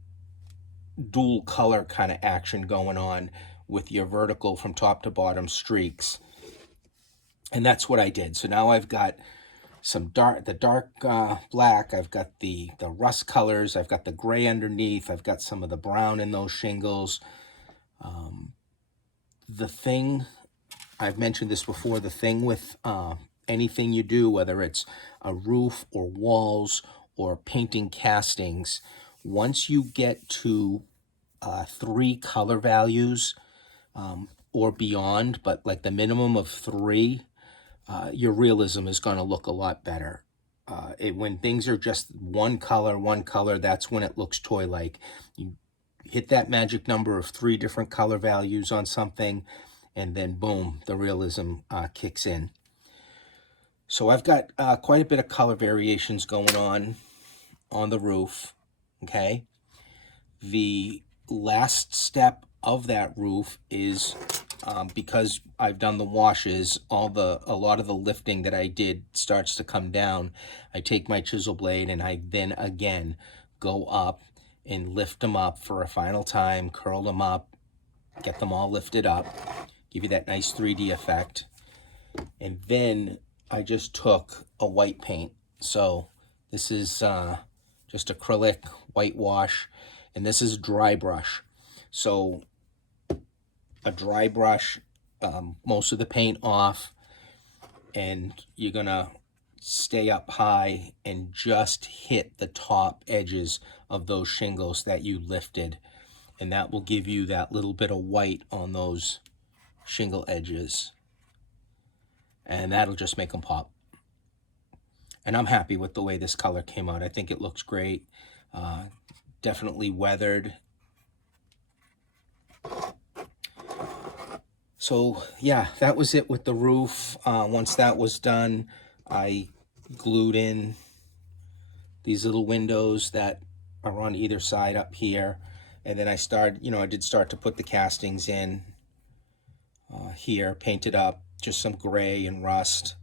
dual color kind of action going on with your vertical from top to bottom streaks. And that's what I did. So now I've got the dark black, I've got the rust colors, I've got the gray underneath, I've got some of the brown in those shingles. The thing, I've mentioned this before, the thing with anything you do, whether it's a roof or walls or painting castings, once you get to 3 color values or beyond, but like the minimum of 3, your realism is going to look a lot better. When things are just one color, that's when it looks toy-like. You hit that magic number of 3 different color values on something, and then boom, the realism kicks in. So I've got quite a bit of color variations going on the roof, okay? The last step of that roof is because I've done the washes, a lot of the lifting that I did starts to come down. I take my chisel blade and I then again go up and lift them up for a final time, curl them up, get them all lifted up, give you that nice 3D effect. And then I just took a white paint. So this is just acrylic whitewash, and this is dry brush. So a dry brush, most of the paint off, and you're gonna stay up high and just hit the top edges of those shingles that you lifted, and that will give you that little bit of white on those shingle edges, and that'll just make them pop. And I'm happy with the way this color came out. I think it looks great. Definitely weathered. So yeah, that was it with the roof. Once that was done, I glued in these little windows that are on either side up here. And then I did start to put the castings in here, painted up, just some gray and rust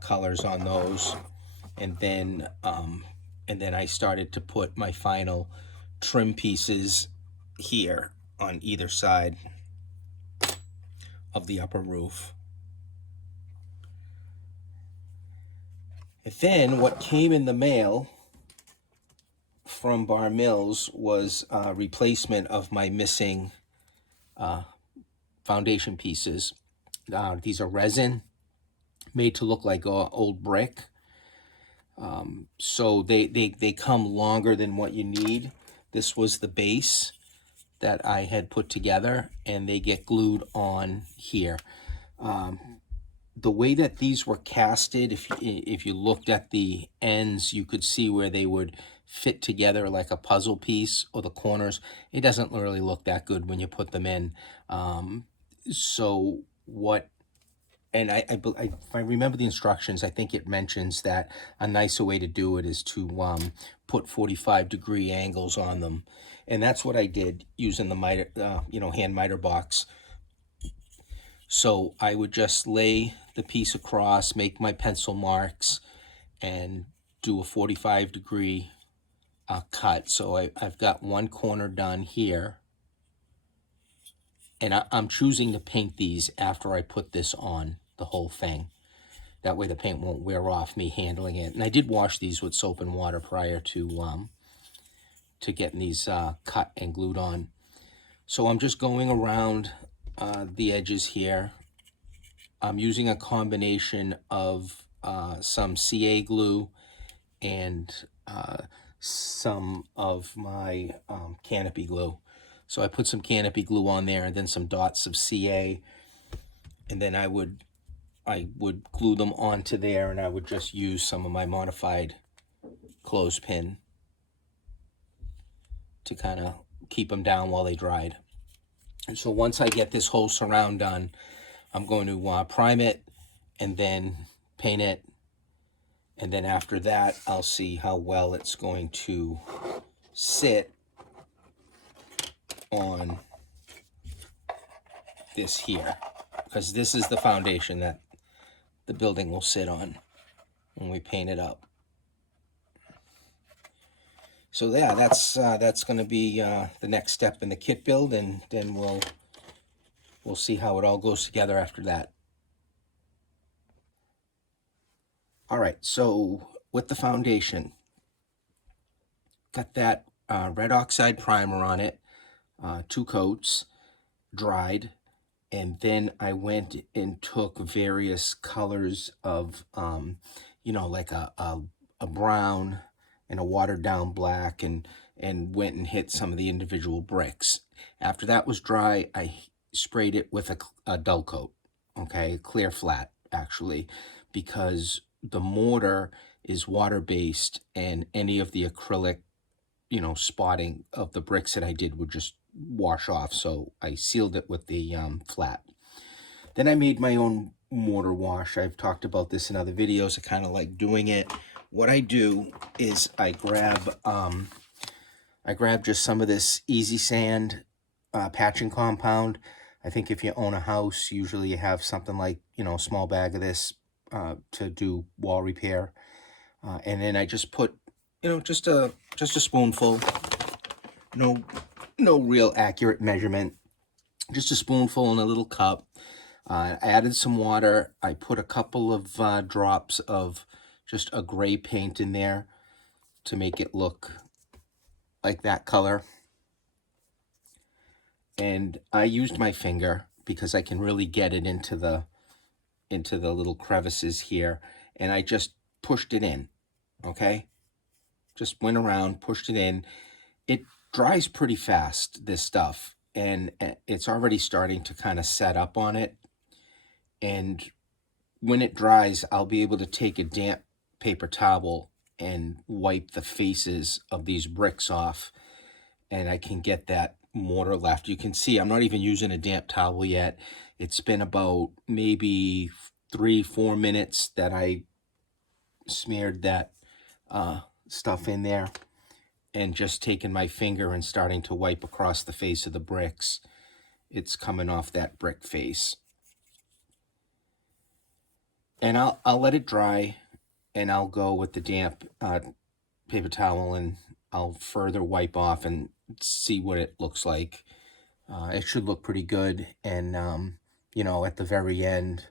colors on those. And then I started to put my final trim pieces here on either side of the upper roof. And then what came in the mail from Bar Mills was a replacement of my missing foundation pieces. These are resin, made to look like old brick. So they come longer than what you need. This was the base that I had put together, and they get glued on here. The way that these were casted, if you looked at the ends, you could see where they would fit together like a puzzle piece, or the corners. It doesn't really look that good when you put them in. If I remember the instructions, I think it mentions that a nicer way to do it is to put 45-degree angles on them. And that's what I did using the miter, hand miter box. So I would just lay the piece across, make my pencil marks, and do a 45-degree cut. So I've got one corner done here. And I'm choosing to paint these after I put this on the whole thing. That way the paint won't wear off me handling it. And I did wash these with soap and water prior to getting these cut and glued on. So I'm just going around the edges here. I'm using a combination of some CA glue and some of my canopy glue. So I put some canopy glue on there and then some dots of CA, and then I would glue them onto there, and I would just use some of my modified clothespin to kind of keep them down while they dried. And so once I get this whole surround done, I'm going to prime it and then paint it, and then after that I'll see how well it's going to sit on this here, because this is the foundation that the building will sit on when we paint it up. So yeah, that's going to be the next step in the kit build, and then we'll see how it all goes together after that. All right, so with the foundation, got that red oxide primer on it, 2 coats, dried, and then I went and took various colors of, like a brown in a watered down black, and went and hit some of the individual bricks. After that was dry, I sprayed it with a dull coat, okay, clear flat actually, because the mortar is water based, and any of the acrylic, spotting of the bricks that I did would just wash off. So I sealed it with the flat. Then I made my own mortar wash. I've talked about this in other videos. I kind of like doing it. What I do is I grab just some of this Easy Sand patching compound. I think if you own a house, usually you have something like, a small bag of this to do wall repair. And then I just put, just a spoonful. No, no real accurate measurement. Just a spoonful in a little cup. I added some water. I put a couple of drops of just a gray paint in there to make it look like that color. And I used my finger because I can really get it into the little crevices here. And I just pushed it in, okay? Just went around, pushed it in. It dries pretty fast, this stuff. And it's already starting to kind of set up on it. And when it dries, I'll be able to take a damp paper towel and wipe the faces of these bricks off, and I can get that mortar left. You can see I'm not even using a damp towel yet. It's been about maybe 3-4 minutes that I smeared that stuff in there, and just taking my finger and starting to wipe across the face of the bricks. It's coming off that brick face. And I'll let it dry, and I'll go with the damp paper towel, and I'll further wipe off and see what it looks like. It should look pretty good. And, at the very end,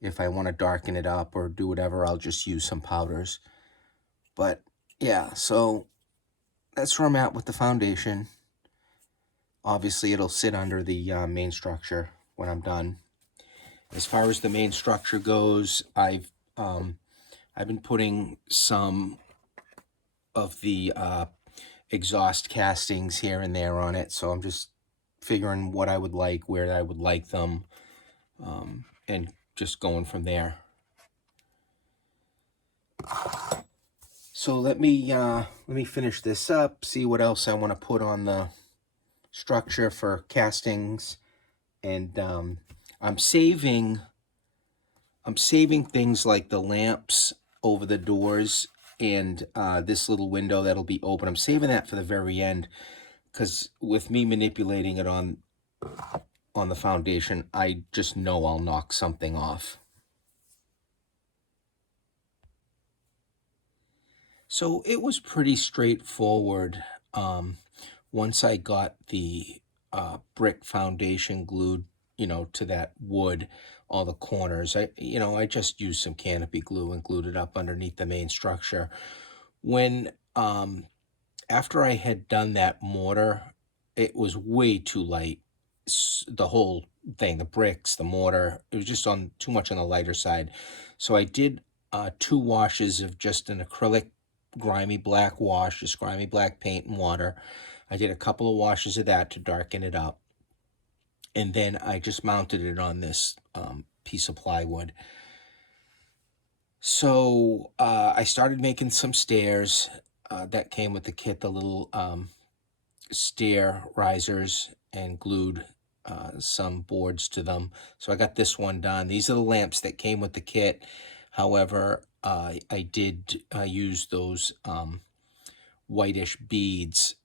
if I want to darken it up or do whatever, I'll just use some powders. But yeah, so that's where I'm at with the foundation. Obviously, it'll sit under the main structure when I'm done. As far as the main structure goes, I've been putting some of the exhaust castings here and there on it, so I'm just figuring what I would like, where I would like them, and just going from there. So let me finish this up, see what else I want to put on the structure for castings, and I'm saving things like the lamps over the doors and this little window that'll be open. I'm saving that for the very end, because with me manipulating it on the foundation, I just know I'll knock something off. So it was pretty straightforward. Once I got the brick foundation glued, to that wood, all the corners, I just used some canopy glue and glued it up underneath the main structure. When after I had done that mortar, it was way too light. The whole thing, the bricks, the mortar, it was just on too much on the lighter side. So I did 2 washes of just an acrylic grimy black wash, just grimy black paint and water. I did a couple of washes of that to darken it up. And then I just mounted it on this piece of plywood. So I started making some stairs that came with the kit, the little stair risers, and glued some boards to them. So I got this one done. These are the lamps that came with the kit. However, I did use those whitish beads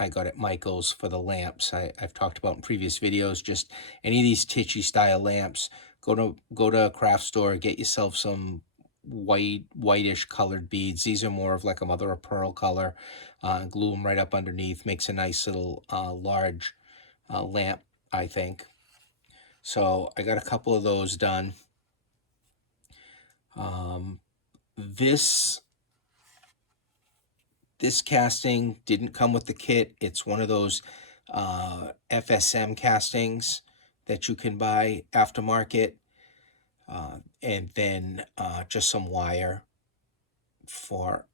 I got at Michael's for the lamps. I've talked about in previous videos. Just any of these titchy style lamps, go to a craft store, get yourself some whitish colored beads. These are more of like a mother of pearl color. Glue them right up underneath. Makes a nice little large lamp, I think. So I got a couple of those done. This casting didn't come with the kit. It's one of those FSM castings that you can buy aftermarket, and then just some wire for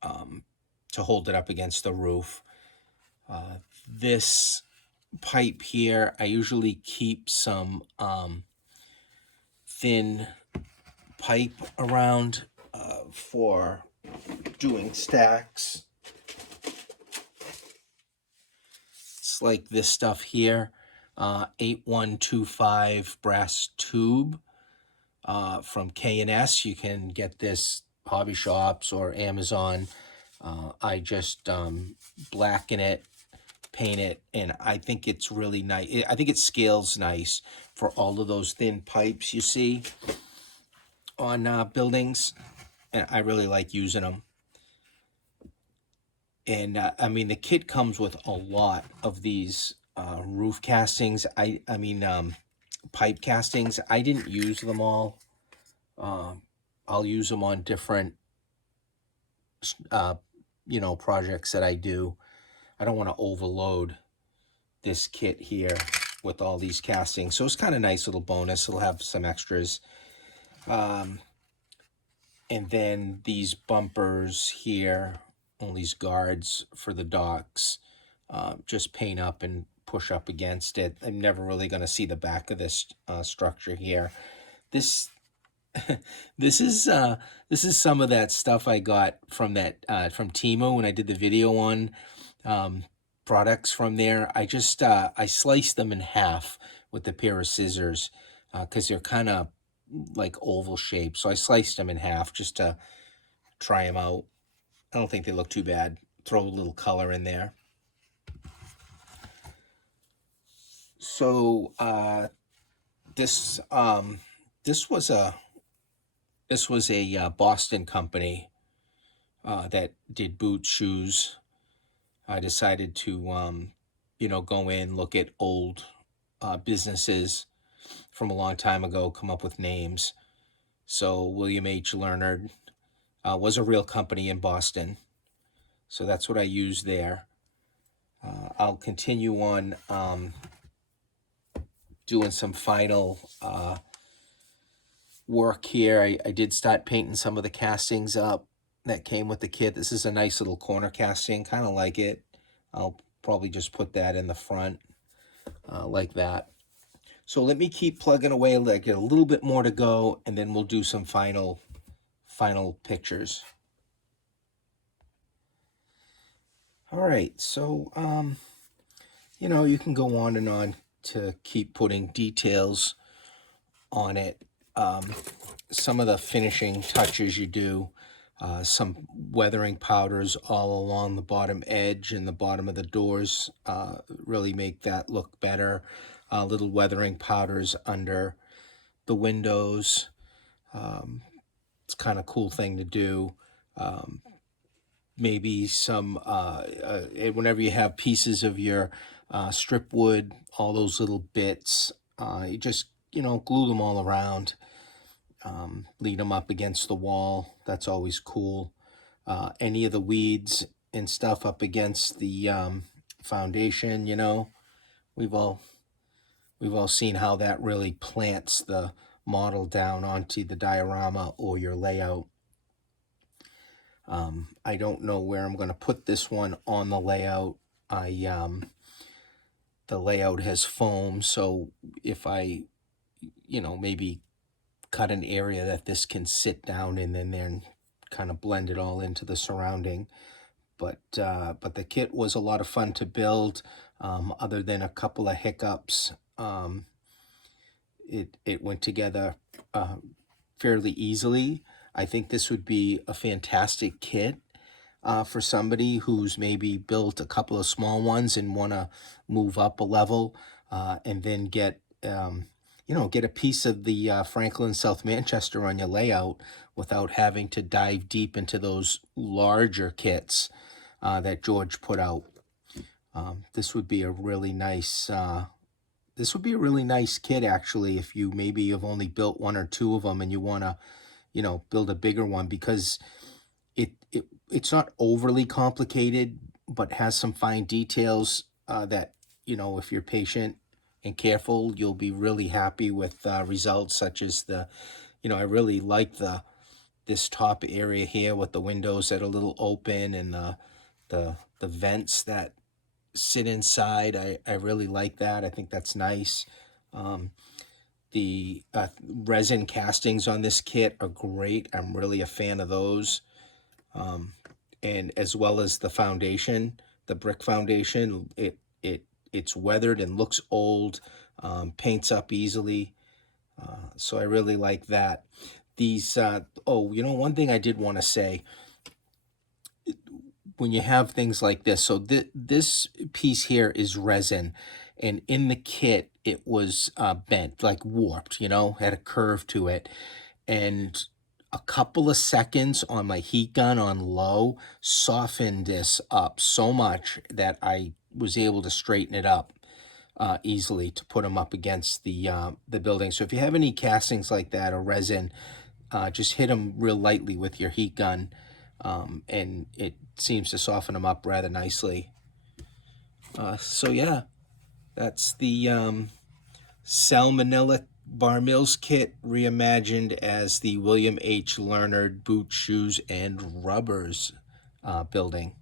to hold it up against the roof. This pipe here, I usually keep some thin pipe around for doing stacks. It's like this stuff here, 8125 brass tube from K&S. You can get this hobby shops or Amazon. I just blacken it, paint it, and I think it's really nice. I think it scales nice for all of those thin pipes you see on buildings, and I really like using them. And I mean, the kit comes with a lot of these roof castings. I mean, pipe castings. I didn't use them all. I'll use them on different, projects that I do. I don't want to overload this kit here with all these castings. So it's kind of nice little bonus. It'll have some extras. And then these bumpers here, all these guards for the docks, just paint up and push up against it. I'm never really going to see the back of this structure here. This this is some of that stuff I got from from Timo when I did the video on products from there. I just I sliced them in half with a pair of scissors because they're kind of like oval shaped. So I sliced them in half just to try them out. I don't think they look too bad. Throw a little color in there. So this was a Boston company that did boots, shoes. I decided to go in, look at old businesses from a long time ago, come up with names. So William H. Leonard was a real company in Boston. So that's what I used there. I'll continue on doing some final work here. I did start painting some of the castings up that came with the kit. This is a nice little corner casting, kind of like it. I'll probably just put that in the front like that. So let me keep plugging away. I get a little bit more to go, and then we'll do some final pictures. All right, so you can go on and on to keep putting details on it. Some of the finishing touches you do, some weathering powders all along the bottom edge and the bottom of the doors really make that look better. Little weathering powders under the windows. It's kind of cool thing to do. Maybe some, whenever you have pieces of your strip wood, all those little bits, you just, glue them all around, lean them up against the wall. That's always cool. Any of the weeds and stuff up against the foundation, we've all seen how that really plants the model down onto the diorama or your layout. I don't know where I'm going to put this one on the layout. The layout has foam, so if I, maybe cut an area that this can sit down in and then kind of blend it all into the surrounding. But the kit was a lot of fun to build, other than a couple of hiccups. It went together fairly easily. I think this would be a fantastic kit for somebody who's maybe built a couple of small ones and want to move up a level and then get a piece of the Franklin South Manchester on your layout without having to dive deep into those larger kits that George put out. This would be a really nice kit, actually, if you maybe have only built one or two of them and you want to build a bigger one, because it's not overly complicated, but has some fine details that, if you're patient and careful, you'll be really happy with results, such as I really like this top area here with the windows that are a little open, and the vents that sit inside. I really like that. I think that's nice. Um, the resin castings on this kit are great. I'm really a fan of those. And as well as the foundation, the brick foundation, it's weathered and looks old, paints up easily. So I really like that. These oh, one thing I did want to say, when you have things like this, so this piece here is resin, and in the kit it was bent, like warped, had a curve to it, and a couple of seconds on my heat gun on low softened this up so much that I was able to straighten it up easily to put them up against the building. So if you have any castings like that or resin, just hit them real lightly with your heat gun, and it seems to soften them up rather nicely. So yeah, that's the Sal Manila Mills kit reimagined as the William H. Leonard boot, shoes, and rubbers building.